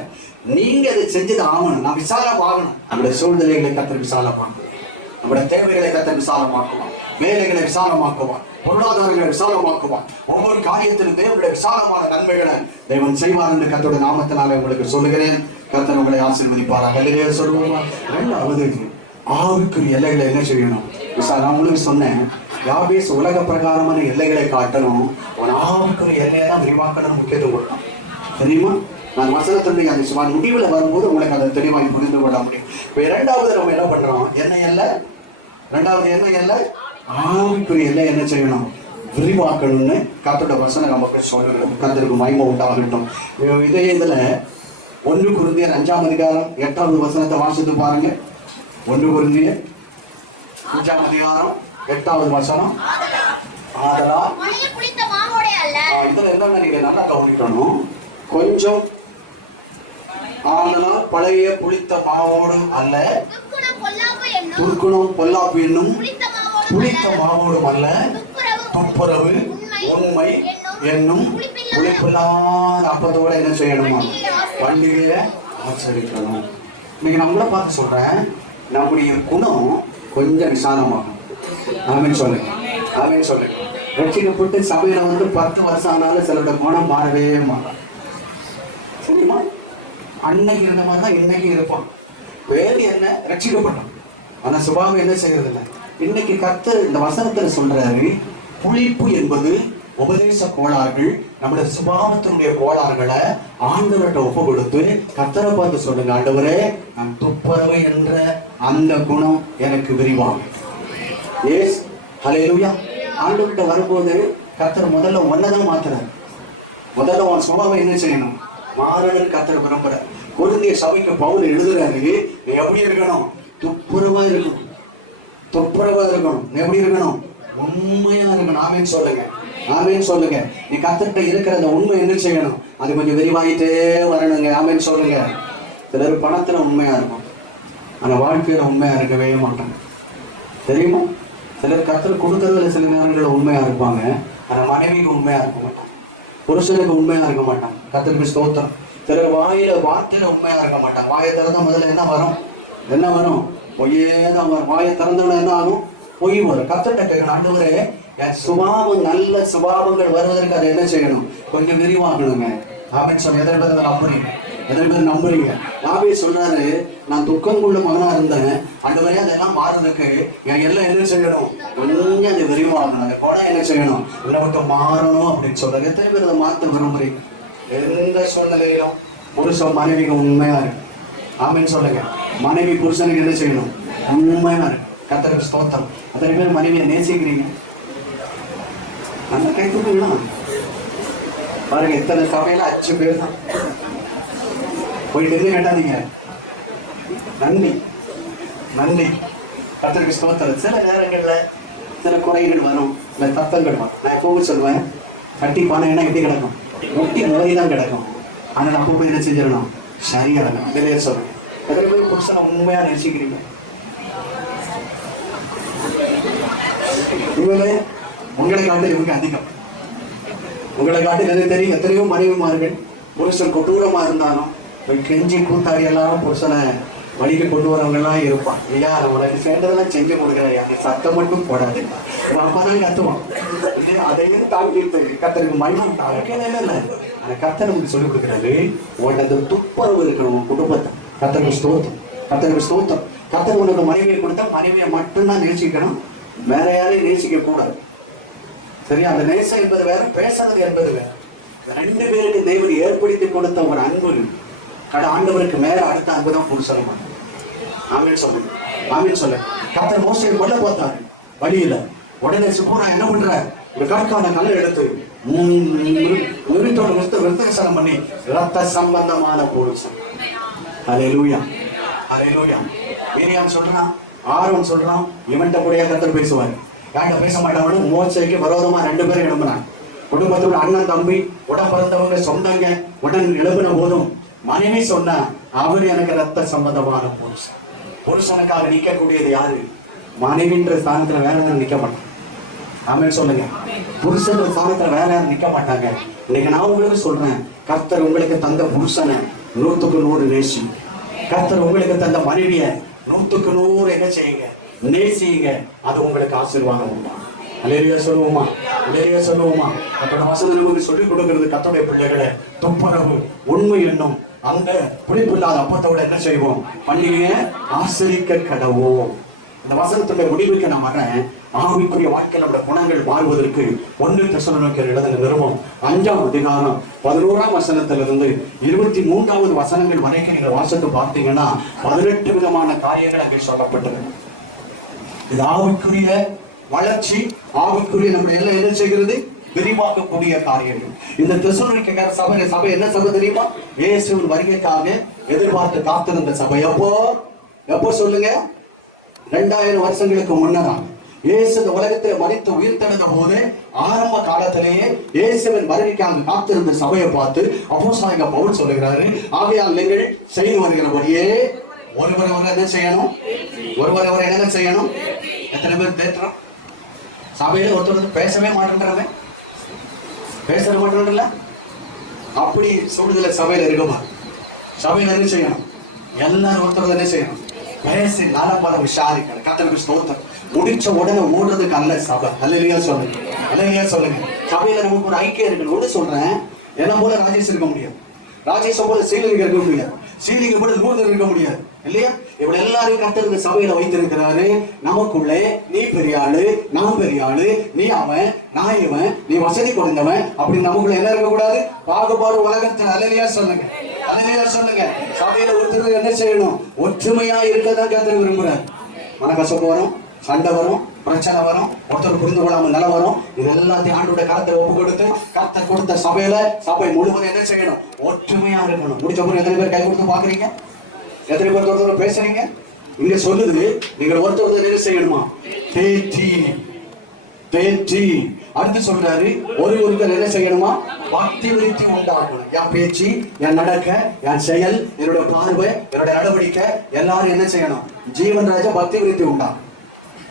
நீங்க அதை செஞ்சது ஆகணும். நான் விசாலமாகணும். நம்முடைய சூழ்நிலைகளை கத்தர் விசாலமாக்குவோம், நம்முடைய தேவைகளை கத்தர் விசாலமாக்குவோம், வேலைகளை விசாலமாக்குவான், பொருளாதாரங்களை விசாலமாக்குவான். ஒவ்வொரு காரியத்திலும் தேவனுடைய விசாலமான நன்மைகளை தேவன் செய்வார் என்று கத்தோட நாமத்தினால உங்களுக்கு சொல்லுகிறேன். கத்தர் உங்களை ஆசீர்வதிப்பாராக. சொல்லுவோமா? ரெண்டாவது ஆவிக்குரிய எல்லைகளை என்ன செய்யணும்? நான் உங்களுக்கு சொன்னேன், யாபேஸ் உலக பிரகாரமான எல்லைகளை காட்டணும், அவன் ஆவிக்குரிய எல்லையை தான் விரிவாக்கணும் முக்கியத்துவம் கொடுத்தான். தெரியுமா? நான் வசனத்தினுடைய அந்த முடிவுல வரும்போது உங்களுக்கு அதை தெளிவாக புரிந்து கொள்ள முடியும். இப்ப இரண்டாவது நம்ம என்ன பண்றோம்? என்ன எல்லை? ரெண்டாவது என்ன எல்லை? ஆவிக்குரிய எல்லை என்ன செய்யணும்? விரிவாக்கணும்னு கர்த்தருடைய வசனம் நமக்கு சொல்லுகிறது. கர்த்தருக்கு மகிமை உண்டாகட்டும். இதே இதுல 1 கொரிந்தியர் 5ஆம் அதிகாரம் 8வது வசனத்தை வாசித்து பாருங்க. 1 கொரிந்தியர் 5ஆம் அதிகாரம் 8வது வசனம். ஆதலால் இதுல என்னன்னா நீங்க நல்லா கவனிக்கணும். கொஞ்சம் ஆதலால் பழைய புளித்த மாவோடு அல்ல, துர்க்குணம் பொல்லாப்பு என்னும் புளித்த மாவோடும் அல்ல, துப்புரவு உண்மை என்னும் புளிப்பில்லாத அப்பத்தோட என்ன செய்யணுமா? பண்டிகையை ஆச்சரிக்கணும். இன்னைக்கு நம்மள பார்த்து சொல்றேன், நம்முடைய குணம் கொஞ்சம் விசாலமாகும். ஆமென் சொல்லுங்க, ஆமென் சொல்லுங்க. ரட்சிக்கப்பட்டு சபையில 10 வருஷம் ஆனாலும் சிலருடைய குணம் மாறவே மாறும். சரிமா? அன்னைக்கு இருந்த மாதிரி தான் இன்னைக்கு இருப்பான். வேறு என்ன? ரட்சிக்கப்பட்டோம், ஆனா சுபாவம் என்ன செய்யறது இல்லை. இன்னைக்கு கர்த்தர் இந்த வசனத்துல சொல்றாரு, புளிப்பு என்பது உபதேச கோளாறுகள், நம்முடைய சுபாவத்தினுடைய கோளாறுகளை ஆண்டவர்கிட்ட ஒப்பு கொடுத்து கர்த்தரை பார்த்து சொல்லுங்க, ஆண்டவரே நான் துப்புரவு என்ற அந்த குணம் எனக்கு விரிவாகும். எஸ், ஹல்லேலூயா. ஆண்டவர்கிட்ட வரும்போது கர்த்தர் முதல்ல ஒன்னதான் மாத்துறாரு. முதல்ல உன் சுபாவம் என்ன செய்யணும்? மாறணும். கர்த்தர் விரும்புறார். கொரிந்திய சபைக்கு பவுல் எழுதுறாரு, நீ எப்படி இருக்கணும்? துப்புரவா இருக்கணும், துப்புரவா இருக்கணும். எப்படி இருக்கணும்? உண்மையா இருக்கணும். ஆமென் சொல்லுங்க, ஆமென் சொல்லுங்க. நீ கர்த்தர்கிட்ட இருக்கிற அந்த உண்மை என்ன செய்யணும்? அது கொஞ்சம் விரிவாயிட்டே வரணுங்க. ஆமென் சொல்லுங்க. சிலர் பணத்துல உண்மையா இருக்கும், ஆனா வாழ்க்கையில உண்மையா இருக்கவே மாட்டாங்க. தெரியுமா? சிலர் கர்த்தர் கொடுக்கறதுல சில நேரங்களில் உண்மையா இருப்பாங்க, ஆனா மனைவிக்கு உண்மையா இருக்க மாட்டாங்க, புருஷனுக்கு உண்மையா இருக்க மாட்டாங்க. கர்த்தருக்கு ஸ்தோத்திரம். சிலர் வார்த்தையில உண்மையா இருக்க மாட்டாங்க. வாயை திறந்த முதல்ல என்ன வரும்? என்ன வரும்? பொய்யே தான் வரும். வாயை திறந்தோட என்ன ஆகும்? பொய் வரும். கர்த்தர்கிட்ட கேட்கணும், ஆண்டவரே என் சுபாவம், நல்ல சுபாவங்கள் வருவதற்கு அதை என்ன செய்யணும்? கொஞ்சம் விரிவாகணுங்க. ஆமென் சொல்ல. எத்தனை பேர் நம்புறீங்க? எத்தனை பேர் நம்புறீங்க? யாவே சொல்றாரு, நான் துக்கங்குள்ள மகனா இருந்தேன், ஆண்டவரே அதெல்லாம் மாறுறதுக்கு என் எல்லாம் என்ன செய்யணும்? கொஞ்சம் அதை விரிவாகணும். அந்த குணம் என்ன செய்யணும்? எல்லாருக்கும் மாறணும் அப்படின்னு சொல்றாரு. எத்தனை பேர் அதை மாற்ற விரும்புறீங்க? எந்த சூழ்நிலையிலும் புருஷன் மனைவிக்கு உண்மையா இருக்கு. ஆமென் சொல்லுங்க. மனைவி புருஷனுக்கு என்ன செய்யணும்? உண்மையா இருக்கு. கர்த்தருக்கு ஸ்தோத்திரம். அத்தனை பேர் மனைவியை நேசிக்கிறீங்க? நல்லா கை தூக்குங்களா பாருங்க. இத்தனை சபையில 5 பேர் தான். போயிட்டு எதுவும் கேட்டாதீங்க. நன்றி, நன்றி. கர்த்தருக்கு ஸ்தோத்திரம். சில நேரங்கள்ல சில குறைகள் வரும், இல்லை தத்தங்கள் வரும். நான் எப்பவும் சொல்லுவேன், கட்டி பானைன்னா எப்படி கிடக்கும்? முட்டி மோதி தான் கிடக்கும். ஆனா நம்ம போய் என்ன செஞ்சிடணும்? சரியா இருக்கும். வெளியே சொல்றேன். எத்தனை பேர் புருஷனை உண்மையா நேசிக்கிறீங்க? இவங்களே உங்களை காட்டு இவங்க அதிகம். உங்களை காட்டு நிறைய தெரியும். எத்தனையோ மனைவிமார்கள் புருஷன் கொடூரமா இருந்தாலும் கெஞ்சி கூத்தாடி எல்லாம் புருஷனை வழிக்கு கொண்டு வரவங்க எல்லாம் இருப்பான். ஐயா நம்மளுக்கு சேர்ந்ததெல்லாம் செஞ்சு கொடுக்குறாரு, அந்த சத்தம் மட்டும் போடாது. அப்பதான் கத்துவான். அதையும் தாங்கிட்டு கத்தருக்கு மகிமை இல்லை. அந்த கத்தை நமக்கு சொல்லிக் கொடுக்குறாரு, உனக்கு அந்த துப்புரவு இருக்கணும். குடும்பத்தை கத்தருக்கு ஸ்தோத்திரம். கர்த்தருக்கு ஸ்தோத்திரம். கர்த்தர் உனக்கு மனைவியை கொடுத்தா மனைவியை மட்டும்தான் நேசிக்கணும், வேற யாரையும் நேசிக்க கூடாது. சரியா? அந்த நேசம் என்பது வேற, பேசுறது என்பது வேற. ரெண்டு பேருக்கு தேவன் ஏற்படுத்தி கொடுத்த ஒரு அன்பு ஆண்டவருக்கு மேல அடுத்த அன்பு தான் புருஷன். ஆமீன் சொல்லுங்க, ஆமீன் சொல்லுங்க. கர்த்தர் மோசேயை கொல்ல பார்த்தாரு வழியில. உடனே சிப்போரா என்ன பண்ற, ஒரு கற்கான கல்லை எடுத்து விருத்தசனம் பண்ணி ரத்த சம்பந்தமான புருஷன். ஹல்லேலூயா, ஹல்லேலூயா. ஏரியாம் சொல்றான், ஆரோன் சொல்றான், இவன்ட்ட கூட கர்த்தர் பேசுவார், யார்கிட்ட பேச மாட்டாங்கன்னு மோசேக்கு விரோதமா ரெண்டு பேரும் எழுப்புனாங்க. குடும்பத்தோட அண்ணன் தம்பி உடன் பிறந்தவங்க சொந்தங்க உடன் எழுப்பின போதும் மனைவி சொன்னா அவர் எனக்கு ரத்த சம்பந்தமான புருஷன். புருஷனுக்காக நிற்கக்கூடியது யாரு? மனைவின்ற ஸ்தானத்துல வேற யாரும் நிக்க மாட்டாங்க. ஆமென் சொல்லுங்க. புருஷன் ஸ்தானத்துல வேற யாரும் நிக்க மாட்டாங்க. இன்னைக்கு நான் உங்களுக்கு சொல்றேன், கர்த்தர் உங்களுக்கு தந்த புருஷனை 100க்கு 100 நேசி. கர்த்தர் உங்களுக்கு தந்த மனைவிய 100க்கு 100 என்ன செய்யுங்க, நேசிங்க. அது உங்களுக்கு ஆசீர்வாதம் உண்டா? அல்லேலூயா சொல்லுவோமா, அல்லேலூயா சொல்லுவோமா. அப்ப வசனம் நமக்கு சொல்லிக் கொடுக்கிறது, கர்த்தருடைய பிள்ளைகளை துப்புரவு உண்மை எண்ணும் அந்த புளிப்பில்லாத அப்பத்தோட என்ன செய்வோம், பண்டிகையை ஆசரிக்க கடவோம். இந்த வசனத்துடைய முடிவுக்கு நான் வரேன். ஆவிக்குரிய வாழ்க்கையில் நம்முடைய குணங்கள் மாறுவதற்கு 1 தெசலோனிக்கேயர் எழுதின நிருபம் 5ஆம் அதிகாரம் 11ஆம் வசனத்திலிருந்து 23வது வசனங்கள் வரைக்கும் நீங்க வாசித்து பார்த்தீங்கன்னா 18 விதமான காரியங்கள் அங்கே சொல்லப்பட்டது. இது ஆவிக்குரிய வளர்ச்சி, ஆவிக்குரிய நம்ம எல்லாம் என்ன செய்கிறது, விரிவாக்கக்கூடிய காரியங்கள். இந்த தெசலோனிக்கேயர் சபை என்ன சபை தெரியுமா? இயேசுவின் வருகைக்காக எதிர்பார்த்து காத்திருந்த சபை. எப்போ சொல்லுங்க? 2000 வருஷங்களுக்கு முன்னதான் இயேசு இந்த உலகத்தில் மரித்து உயிர்த்தெழுந்த போது ஆரம்ப காலத்திலேயே இயேசுவின் வருகைக்காக காத்திருந்த சபையை பார்த்து அப்போஸ்தலனாகிய பவுல் சொல்லுகிறாரு, ஆகையால் நீங்கள் செய்து வருகிறபடியே ஒருவரை என்ன செய்யணும், ஒருவரை என்ன செய்யணும். எத்தனை பேர் தேற்றுறோம்? சபையில ஒருத்தர் பேசவே மாட்டேன்றவன், பேச மாட்டேன்றல. அப்படி சூழ்நிலை சபையில இருக்குமா? சபையில என்ன செய்யணும், எல்லாரும் ஒருத்தர் என்ன செய்யணும், பேசி நலம்பலம் விசாரிக்கணும். கர்த்தருக்கு ஸ்தோத்திரம். முடிச்ச உடனே மூடுறதுக்கு அல்ல சபை. அல்லேலூயா சொல்லுங்க, அல்லேலூயா சொல்லுங்க. சபையில நமக்கு ஒரு ஐக்கியம் இருக்கணும். ஒன்று சொல்றேன், என்ன போல ராஜேஷ் இருக்க முடியாது, ராஜேஷ் போல சீலிங்க இருக்க முடியாது, சீலிங்க போல லூதர் இருக்க முடியாது, இல்லையா? இவங்க எல்லாரையும் கர்த்தர் இந்த சபையில வைத்திருக்கிறாரு. நமக்குள்ளே நீ பெரிய ஆளு, நான் பெரிய ஆளு, நீ அவன், நான் இவன், நீ வசதி கொடுத்தவன், அப்படி நமக்குள்ள என்ன இருக்க கூடாது, பாகுபாடு உலகத்தில். அல்லேலூயா சொல்லுங்க, அல்லேலூயா சொல்லுங்க. சபையில ஒருத்தர் என்ன செய்யணும், ஒற்றுமையா இருக்கதான் கர்த்தர் விரும்புறாரு. மனக்கசப்பு வரும், சண்டை வரும், பிரச்சனை வரும், ஒருத்தர் புரிந்து கொள்ளாமல் நிலை வரும். இது எல்லாத்தையும் ஆண்டோட காலத்தை ஒப்பு கொடுத்து கர்த்தர் கொடுத்த சபையில சபை முழுவதும் என்ன செய்யணும், ஒற்றுமையா இருக்கணும். முடிச்ச போது எத்தனை பேர் கை கொடுத்து பாக்குறீங்க, எத்தனை பேர் ஒருத்தர் பேசுறீங்க? இங்க சொல்லுது, நீங்கள் ஒருத்தர் என்ன செய்யணுமா, தேற்றி தேற்றி. அடுத்து சொல்றாரு, ஒருவருக்கு என்ன செய்யணுமா, பக்தி விருத்தி உண்டாகணும். என் பேச்சு, என் நடக்க, என் செயல், என்னோட பார்வை, என்னோட நடவடிக்கை எல்லாரும் என்ன செய்யணும், ஜீவன் ராஜா பக்தி விருத்தி உண்டாகும்.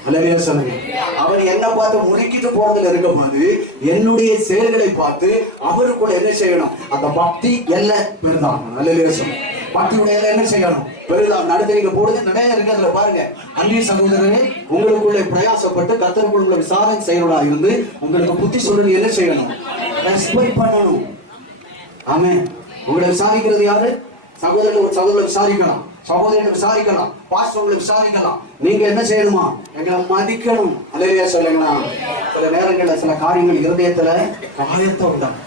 அல்லேலூயா சொல்லுங்க. அவர் என்ன பார்த்து முறுக்கிட்டு போறதுல இருக்கும் போது என்னுடைய செயல்களை பார்த்து அவருக்குள்ள என்ன செய்யணும், அந்த பக்தி எல்லாம் பெருதாகணும். அல்லேலூயா சொல்லுங்க. பக்தியுடைய என்ன செய்யணும், பெருதாகணும். அடுத்து நீங்க போடுறது நிறைய இருக்கிறதுல பாருங்க. அந்நிய சகோதரனே, உங்களுக்குள்ளே பிரயாசப்பட்டு கர்த்தருக்குள்ள விசாரணை செய்யறவளா இருந்து உங்களுக்கு புத்தி சொல்லி என்ன செய்யணும், ரெஸ்பெக்ட் பண்ணணும். ஆமென். உங்களை விசாரிக்கிறது யாரு? சகோதரன் ஒரு சகோதரரை விசாரிக்கலாம், சகோதரனை விசாரிக்கலாம், பாஸ்டர்களை விசாரிக்கலாம். நீங்க என்ன செய்யணுமா, எங்களை மதிக்கணும். அல்லேலூயா சொல்லுங்களா. சில நேரங்கள்ல சில காரியங்கள் இருதயத்துல காயத்தை உண்டாகும்.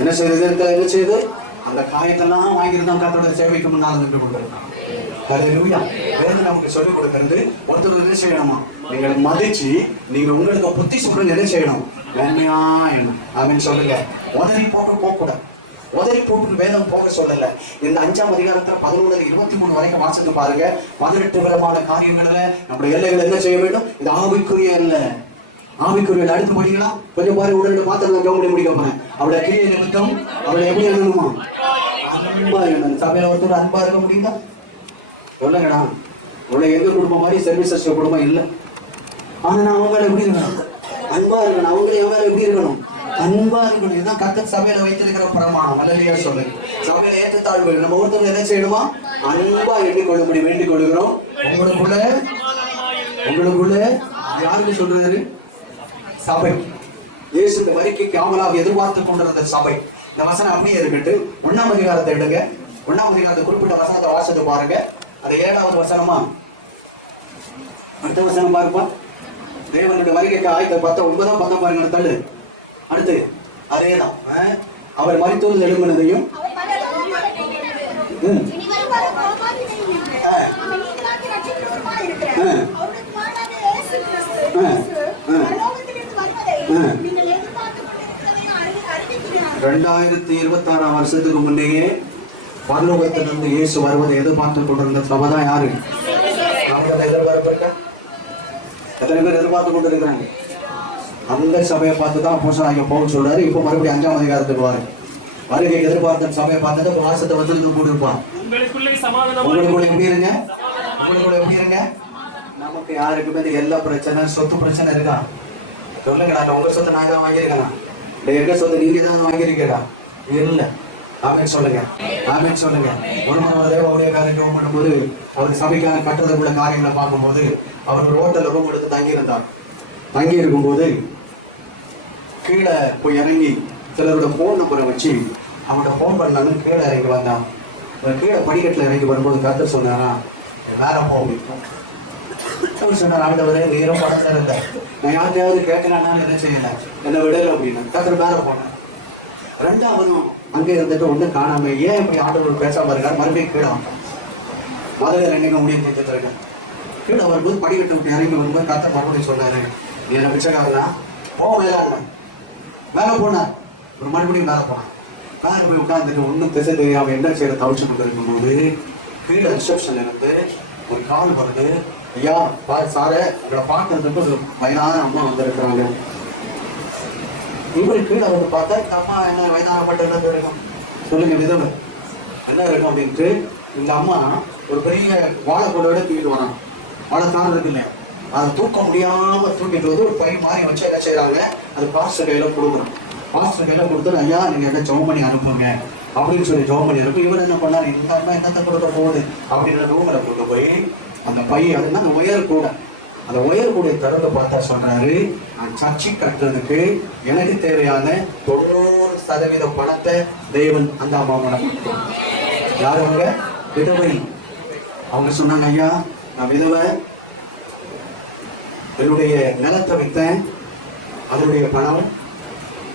என்ன செய்யுது, என்ன செய்யுது, அந்த காயத்தெல்லாம் வாங்கியிருந்தோம் கர்த்தருடைய சேவைக்கு முன்னால் நின்று கொண்டிருக்கோம். அல்லேலூயா. வேதம் நமக்கு சொல்லிக் கொடுக்கிறது, ஒருத்தர் என்ன செய்யணுமா, நீங்களை மதிச்சு நீங்க உங்களுக்கு புத்தி சொல்றது என்ன செய்யணும், மேன்மையா எண்ணம். அப்படின்னு சொல்லுங்க. உதறி போட்டு போக கூடாது, உதறி போட்டு வேதம் போக சொல்லல. இந்த 5ஆம் அதிகாரத்துல 11-23 வரைக்கும் வாசித்து பாருங்க. 18 விதமான காரியங்கள்ல நம்முடைய எல்லைகள் என்ன செய்ய வேண்டும், இது ஆவிக்குரிய இல்ல, ஆவிக்குரிய. அடுத்து படிங்களா, கொஞ்சம் பாருங்க. உடனே மாத்திரம் கவனி முடிக்க போறேன். அவளை கிரியை நிமித்தம் அவளை எப்படி எழுதணுமா, அன்பா எழுதணும். சபையில ஒருத்தர் அன்பா இருக்க முடியுதா சொல்லுங்கடா. அவளை எங்க குடும்பம் மாதிரி சர்வீசஸ் குடும்பம் இல்லை. ஆனா நான் அவங்கள எப்படி இருக்கணும், அன்பா இருக்கணும். அவங்களே எவ்வளவு எப்படி இருக்கணும், அன்பா இருக்கணும். இதுதான் கர்த்தர் சபையில வைத்திருக்கிற பிரமாணம். அல்லேலூயா சொல்லுங்க. சபையில ஏற்றத்தாழ்வு நம்ம ஒருத்தர் என்ன செய்யணுமா, அன்பா எண்ணிக்கொள்ளும்படி வேண்டிக் கொள்கிறோம். உங்களுக்குள்ள யாருக்கு சொல்றாரு, சபை. இயேசு இந்த வரிக்கைக்கு ஆவலாக எதிர்பார்த்து கொண்டிருந்த சபை. இந்த வசனம் அப்படியே இருக்கட்டு. 1ஆம் அதிகாரத்தை எடுங்க. 1ஆம் அதிகாரத்தை குறிப்பிட்ட வசனத்தை வாசித்து பாருங்க. அது 7வது வசனமா? அடுத்த வசனம் பாருப்பா. தேவனுடைய வருகைக்கு ஆயத்த 9 10 பாருங்க. தள்ளு. அடுத்து அதேதான். அவர் மரித்தோரில் எழும்பினதையும் நீங்கள் 2026 வருஷத்துக்கு முன்னையே பரலோகத்திலிருந்து இயேசு வருவதை எதிர்பார்த்து கொண்டிருந்த சபை தான் யாரு? எத்தனை பேர் எதிர்பார்த்து கொண்டிருக்கிறாங்க? அந்த சபையை பார்த்து தான் அப்போஸ்தலனாகிய பவுல் சொல்றாரு. இப்போ மறுபடியும் 5ஆம் அதிகாரத்துக்கு வாரு. வருகை எதிர்பார்த்த சபையை பார்த்துட்டு வாசத்தை வந்து கூடியிருப்பான். உங்களுக்குள்ள எப்படி இருங்க? உங்களுக்குள்ள எப்படி இருங்க? நமக்கு யாருக்குமே எல்லா பிரச்சனை, சொத்து பிரச்சனை இருக்கா? சொல்லுங்க. நான் உங்க சொத்தை நான் தான் வாங்கியிருக்கேன். எங்க சொத்தை நீங்க தான் வாங்கியிருக்கீங்களா? இல்லை. ஆமென் சொல்லுங்க. ஆமென் சொல்லுங்க. ஒரு தேவனுடைய காரியம் பண்ணும்போது அவர் சபைக்காக கட்டுறதுக்குள்ள காரியங்களை பார்க்கும்போது அவர் ஒரு ஹோட்டல்ல ரூம் எடுத்து தங்கி இருக்கும்போது கீழே போய் இறங்கி சிலரோட போன் நம்பரை வச்சு அவங்களோட போன் பண்ணாலும் கீழே இறங்கி வந்தான். கீழே படிக்கட்டில் இறங்கி வரும்போது கர்த்தர் சொன்னாரா, வேற போ அப்படின்னு சொன்னார். ஆண்டவரே நேரம் படத்துல இல்லை, நான் யார்ட்டையாவது கேட்கலான்னு என்ன செய்யல, என்ன விடல அப்படின்னு கர்த்தர் மேலே போனேன். 2வதும் அங்கே இருந்துட்டு ஒன்றும் காணாம ஏன் இப்படி ஆண்டவர் பேசாம இருக்காரு. மறுபடியும் கீழே வந்தான். முதல்ல 2 முடியும் செஞ்சுருக்கேன். கீழே வரும்போது படிக்கட்டு விட்டு இறங்கி வரும்போது கர்த்தர் மறுபடியும் சொன்னாரு, நீ என்ன பிச்சைக்காரனா போ மேலே போனார். ஒரு மறுபடியும் மேலே போனான். மேலே போய் உட்காந்துட்டு ஒன்றும் திசை தெரியாம என்ன செய்யற தவிச்சு கொண்டு இருக்கும்போது கீழே ரிசப்ஷன்ல இருந்து ஒரு கால் வருது. ஐயா சார உங்களை பார்க்கறதுக்கு ஒரு வயதான அம்மா வந்திருக்கிறாங்க. இவரு கீழே வந்து பார்த்தா இந்த அம்மா என்ன வயதானப்பட்ட இருக்கும், சொல்லுங்க விதவை என்ன இருக்கும் அப்படின்ட்டு இந்த அம்மா ஒரு பெரிய வாழைப்பழோட தூக்கிட்டு வராங்க. வாழைத்தாரம் இருக்கு இல்லையா, அதை தூக்க முடியாம தூக்கிட்டு வந்து ஒரு பை மாறி வச்சு என்ன செய்யறாங்க, அது பாஸ்டர் கையில கொடுக்குறோம். பாஸ்டர் கையில கொடுத்து ஐயா நீங்க என்ன ஜெபம் பண்ணி அனுப்புங்க அப்படின்னு சொல்லி ஜெபம் பண்ணி அனுப்பி இவர் என்ன பண்ணாரு, இந்த அம்மா என்னத்தை கொடுக்க போகுது அப்படின்ற ரூம்ல கொண்டு போய் அந்த பை அதுன்னா அந்த உயர் கூட அந்த உயர் கூடிய திறந்து பார்த்தா சொல்றாரு, நான் சர்ச்சை கட்டுறதுக்கு எனக்கு தேவையான 90% பணத்தை தேவன் அந்த அம்மாவை கொடுத்தார். யாரு அவங்க? விதவை. அவங்க சொன்னாங்க, ஐயா நான் விதவை, என்னுடைய நிலத்தை விற்றேன், அதனுடைய பணம்,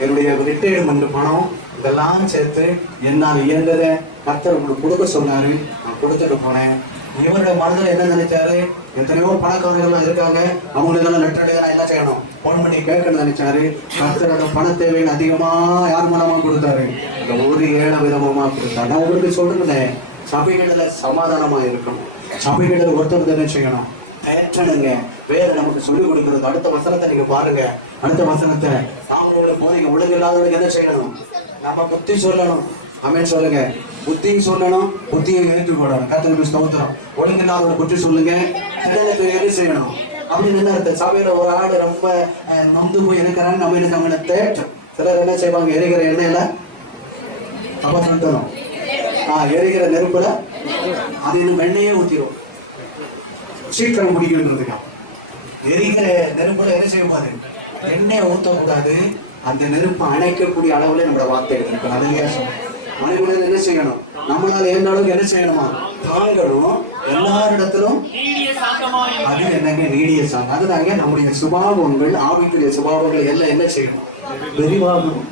என்னுடைய ரிட்டையர்மெண்ட் பணம், இதெல்லாம் சேர்த்து என்னால் இயன்றதை கர்த்தர் உங்களுக்கு கொடுக்க சொன்னாரு, நான் கொடுத்துட்டு போனேன். இவருடைய மனதில் என்ன நினைச்சாரு, எத்தனையோ பணக்காரர்கள் இருக்காங்க, அவங்களுக்கெல்லாம் நெட்டடையாக என்ன செய்யணும், போன் பண்ணி கேட்கணும்னு நினைச்சாரு. கர்த்தரோட பண தேவைன்னு அதிகமா யார் மூலமா கொடுத்தாரு, அந்த ஒரு ஏழை விதமா கொடுத்தாரு. நான் உங்களுக்கு சொல்றேன், சபைகளில் சமாதானமா இருக்கணும். சபைகளில் ஒருத்தர் என்ன செய்யணும், தேற்றணுங்க. வேற நமக்கு சொல்லிக் கொடுக்கிறது. அடுத்த வசனத்தை நீங்க பாருங்க. அடுத்த வசனத்தை அவங்களுக்கு போனீங்க ஒழுங்கு இல்லாதவங்களுக்கு என்ன செய்யணும், நம்ம புத்தி சொல்லணும். அமேன் சொல்லுங்க. புத்தியும் சொல்லணும், புத்தியை ஏற்றுக்கொள்ளணும். கர்த்தருக்கு ஸ்தோத்திரம். ஒழுங்கு இல்லாதவங்களை புத்தி சொல்லுங்க, என்ன செய்யணும் அப்படின்னு என்ன அர்த்தம். சபையில ஒரு ஆடு ரொம்ப நொந்து போய் இருக்கிறாங்க, நம்ம என்ன அவங்களை தேற்றும். சிலர் என்ன செய்வாங்க, எரிகிற எண்ணெயில அப்ப தரும், எரிகிற நெருப்புல அது இன்னும் வெண்ணையே ஊற்றிடும், சீக்கிரம் முடிக்கின்றதுக்கா. எரிகிற நெருப்புல என்ன செய்யக்கூடாது, எண்ணெயை ஊற்றக்கூடாது. அந்த நெருப்பை அணைக்கக்கூடிய அளவுல நம்மளோட வார்த்தை இருக்கு. அதுலயே மனிதர்கள் என்ன செய்யணும், நம்மளால எந்த அளவுக்கு என்ன செய்யணுமா, தாங்கணும் எல்லாரிடத்திலும். அது என்னங்க நீடிய சாங்க. அதுதாங்க நம்முடைய சுபாவங்கள், ஆவிக்குரிய சுபாவங்கள் எல்லாம் என்ன செய்யணும், விரிவாகணும்.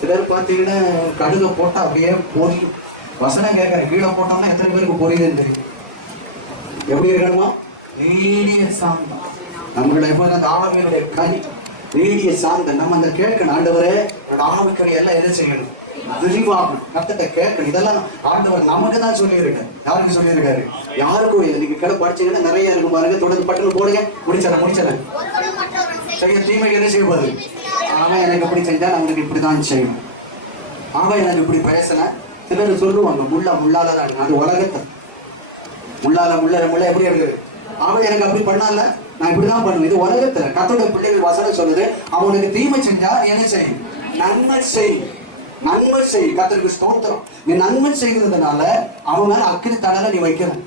சிலர் பார்த்தீங்கன்னா கடுகை போட்டா அப்படியே பொரியும். வசனம் கேட்கற கீழே போட்டோம்னா எத்தனை பேருக்கு பொரியுதுன்னு தெரியும். எப்படி இருக்கணுமா, நீடிய சாந்தம். நம்மளுடைய அந்த ஆவியினுடைய கனி நீடிய சாந்தம். நம்ம அந்த கேட்கணும், ஆண்டவரே ஆவிக்கறி எல்லாம் என்ன செய்யணும், விரிவாகணும். கர்த்தத்தை கேட்கணும். இதெல்லாம் ஆண்டவர் நமக்கு தான் சொல்லியிருக்காரு. யாருக்கு சொல்லியிருக்காரு, யாருக்கும் இல்லை. நீங்க கடை படிச்சீங்கன்னா நிறைய இருக்கும் பாருங்க. தொடர்ந்து பட்டுன்னு போடுங்க, முடிச்சல செய்ய தீமைக்கு என்ன செய்யக்கூடாது. அவன் எனக்கு இப்படி செஞ்சா நம்மளுக்கு இப்படிதான் செய்யணும், அவன் எனக்கு இப்படி பேசல. சிலர் சொல்லுவாங்க முள்ளால தான், அது உலகத்தை முள்ள எப்படி இருக்குது, அவன் எனக்கு அப்படி பண்ணால நான் இப்படிதான் பண்ணுவேன். இது உலகத்துல கர்த்தருடைய பிள்ளைகள் வசனம் சொல்லுது, அவனுக்கு தீமை செஞ்சா என்ன செய்யும், நன்மை செய். கர்த்தருக்கு ஸ்தோத்திரம். நீ நன்மை செய்கிறதுனால அவன் மேல அக்கினி தடலை நீ வைக்கணும்.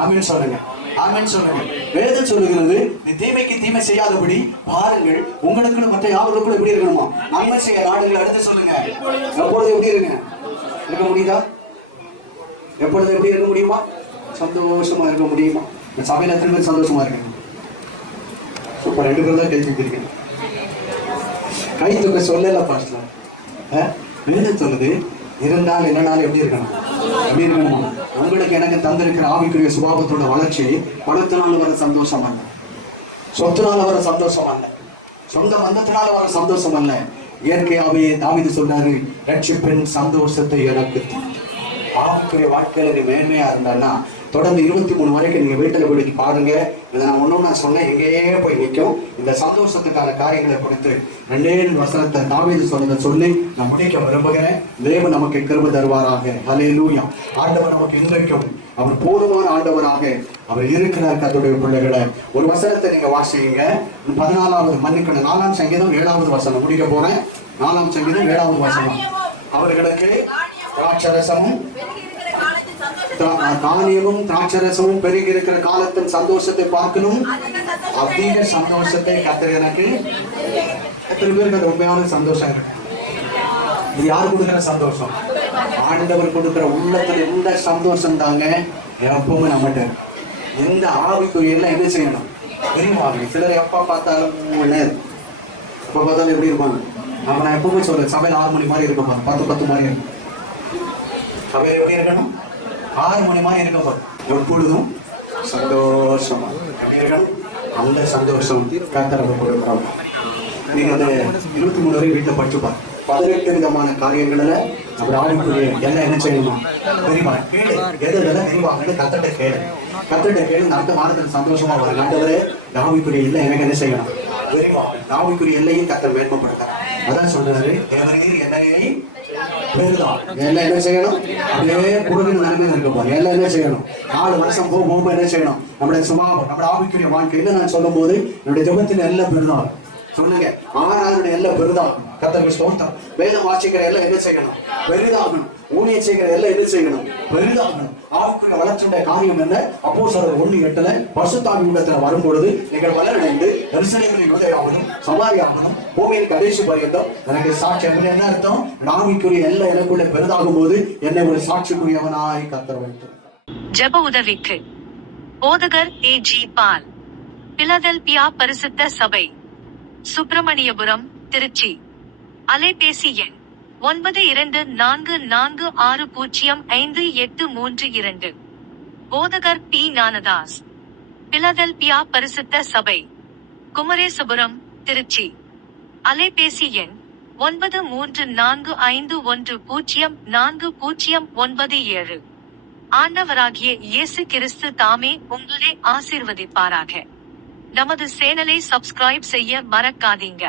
ஆமென் சொல்லுங்க. ஆமென் சொல்லுங்க. வேதம் சொல்லுகிறது, நீ தீமைக்கு தீமை செய்யாதபடி பாருங்கள், உங்களுக்குன்னு மற்ற யாவருக்குள்ள எப்படி இருக்கணுமா, நன்மை செய்ய நாடுகள். அடுத்து சொல்லுங்க, எப்பொழுது எப்படி இருங்க, இருக்க முடியுதா, எப்பொழுது எப்படி இருக்க முடியுமா, சந்தோஷமா இருக்க முடியுமா? இந்த சபையில எத்தனை பேர் சந்தோஷமா இருக்காங்க? சூப்பர், 2 பேர் தான் கை தூக்கிருக்கீங்க. கை தூக்க சொல்லல பாஸ்டர். வேதம் சொல்லுது, இருந்தால் என்னனாலும் எப்படி இருக்கணும்? எப்படி இருக்கணும்? உங்களுக்கு எனக்கு தந்திருக்கிற ஆவிக்குரிய சுபாவத்தோட வளர்ச்சி பணத்தினால வர சந்தோஷம் அல்ல, சொத்தினால வர சந்தோஷம் அல்ல, சொந்த பந்தத்தினால வர சந்தோஷம் அல்ல. இயற்கையாவே தாவீது சொன்னாரு, ரட்சிப்பின் சந்தோஷத்தை எனக்கு ஆவிக்குரிய வாழ்க்கையில நீ மேன்மையா இருந்தான்னா தொடர்ந்து 23 வரைக்கும் நீங்க வீட்டில் போய் பாருங்க. இதை நான் ஒன்றும் நான் சொன்னேன், எங்கேயே போய் நிற்கும். இந்த சந்தோஷத்துக்கான காரியங்களை கொடுத்து 2 வசனத்தை தாவீது சொன்னதை சொல்லி நான் முடிக்க விரும்புகிறேன். தேவன் நமக்கு கிருபை தருவாராக. ஹல்லேலூயா. ஆண்டவர் நமக்கு இன்றைக்கும் அவர் போதுமான ஆண்டவராக அவர் இருக்கிறார். கர்த்தருடைய பிள்ளைகளை ஒரு வசனத்தை நீங்க வாசிங்க. 14வது மன்னிக்கணும் 4ஆம் சங்கீதம் 7வது வசனம் முடிக்க போறேன். 4ஆம் சங்கீதம் 7வது வசனம். அவர்களுக்கு திராட்சரசமும் தானியமும் திராட்சரசமும் பெருகி இருக்கிற காலத்தின் சந்தோஷத்தை பார்க்கணும். அதிக சந்தோஷத்தை கர்த்தர் எனக்கு. எத்தனை பேருக்கு அது உண்மையான சந்தோஷம் இருக்கு? இது யாரு கொடுக்கிற சந்தோஷம்? ஆண்டவர் கொடுக்கிற உள்ளத்துல இந்த சந்தோஷம் தாங்க எப்பவுமே நம்மகிட்ட. எந்த ஆவிக்குரியெல்லாம் என்ன செய்யணும்? விரிவாக. சிலர் எப்ப பார்த்தாலும் எப்ப பார்த்தாலும் எப்படி இருப்பாங்க? நான் எப்பவுமே சொல்றேன், சபையில் 6 மணி மாதிரி இருக்க போறோம், 10 மாதிரி இருக்கும். சபையில் எப்படி இருக்கணும்? 6 மணி மாதிரி இருக்க போறோம். எப்பொழுதும் சந்தோஷமா எப்படி இருக்கணும்? அந்த சந்தோஷம் கர்த்தர் கொடுக்கிறோம். நீங்க அந்த 23 வரை வீட்டை படிச்சுப்பாங்க. 18 விதமான காரியங்கள்ல அப்படி ஆவிக்குரிய எல்லாம் என்ன செய்யணுமா? பெரியமா கேளு, எதெல்லாம் பெரியவாங்கன்னு கர்த்தர்ட்ட கேளு. கர்த்தர்ட்ட கேளு. அடுத்த வாரத்தில் சந்தோஷமா வரும். ஆண்டவரே, ஆவிக்குரிய இல்லை எனக்கு என்ன செய்யணும்? பெரியவா ஆவிக்குரிய எல்லையும் கர்த்தர் மேன்மைப்படுத்தார். அதான் சொல்றாரு, தேவரீர் எல்லையை பெருதான். எல்லாம் என்ன செய்யணும்? அப்படியே குடும்ப நிலைமையில இருக்க எல்லாம் என்ன செய்யணும்? 4 வருஷம் போகும்போது என்ன செய்யணும்? நம்முடைய சுபாவம், நம்முடைய ஆவிக்குரிய வாழ்க்கையில நான் சொல்லும் போது என்னுடைய ஜெபத்தில் எல்லாம் பெருதான் சொல்லுங்க. ஆனாலுடைய எல்லாம் பெரிதாகும். கர்த்தருக்கு ஸ்தோத்திரம். வேதம் வாசிக்கிற எல்லாம் என்ன செய்யணும்? பெரிதாகணும். ஊழியம் செய்கிற எல்லாம் என்ன செய்யணும்? பெரிதாகணும். ஆவிக்குரிய வளர்ச்சியுடைய காரியம் என்ன? அப்போஸ்தலர் 1:8 பரிசுத்த உள்ளத்துல வரும்பொழுது நீங்கள் வளர்ந்து எருசலேமின் உதயாவதும் சமாரியாவதும் பூமியின் கடைசி பரியந்தம் எனக்கு சாட்சி. என்ன அர்த்தம்? ஆவிக்குரிய எல்லாம் எனக்குள்ள பெரிதாகும் போது என்னை ஒரு சாட்சிக்குரியவனாய் கர்த்தர் வைத்தார். ஜெப உதவிக்கு போதகர் A.G. பால், பிலதெல்பியா பரிசுத்த சபை, சுப்பிரமணியபுரம், திருச்சி. அலைபேசி எண் 9244605832. போதகர் P. ஞானதாஸ், பிலதெல்பியா பரிசுத்த சபை, குமரேசபுரம், திருச்சி. அலைபேசி எண் 9345104097. ஆண்டவராகிய இயேசு கிறிஸ்து தாமே உங்களை ஆசீர்வதிப்பாராக. நமது சேனலை சப்ஸ்கிரைப் செய்ய மறக்காதீங்க.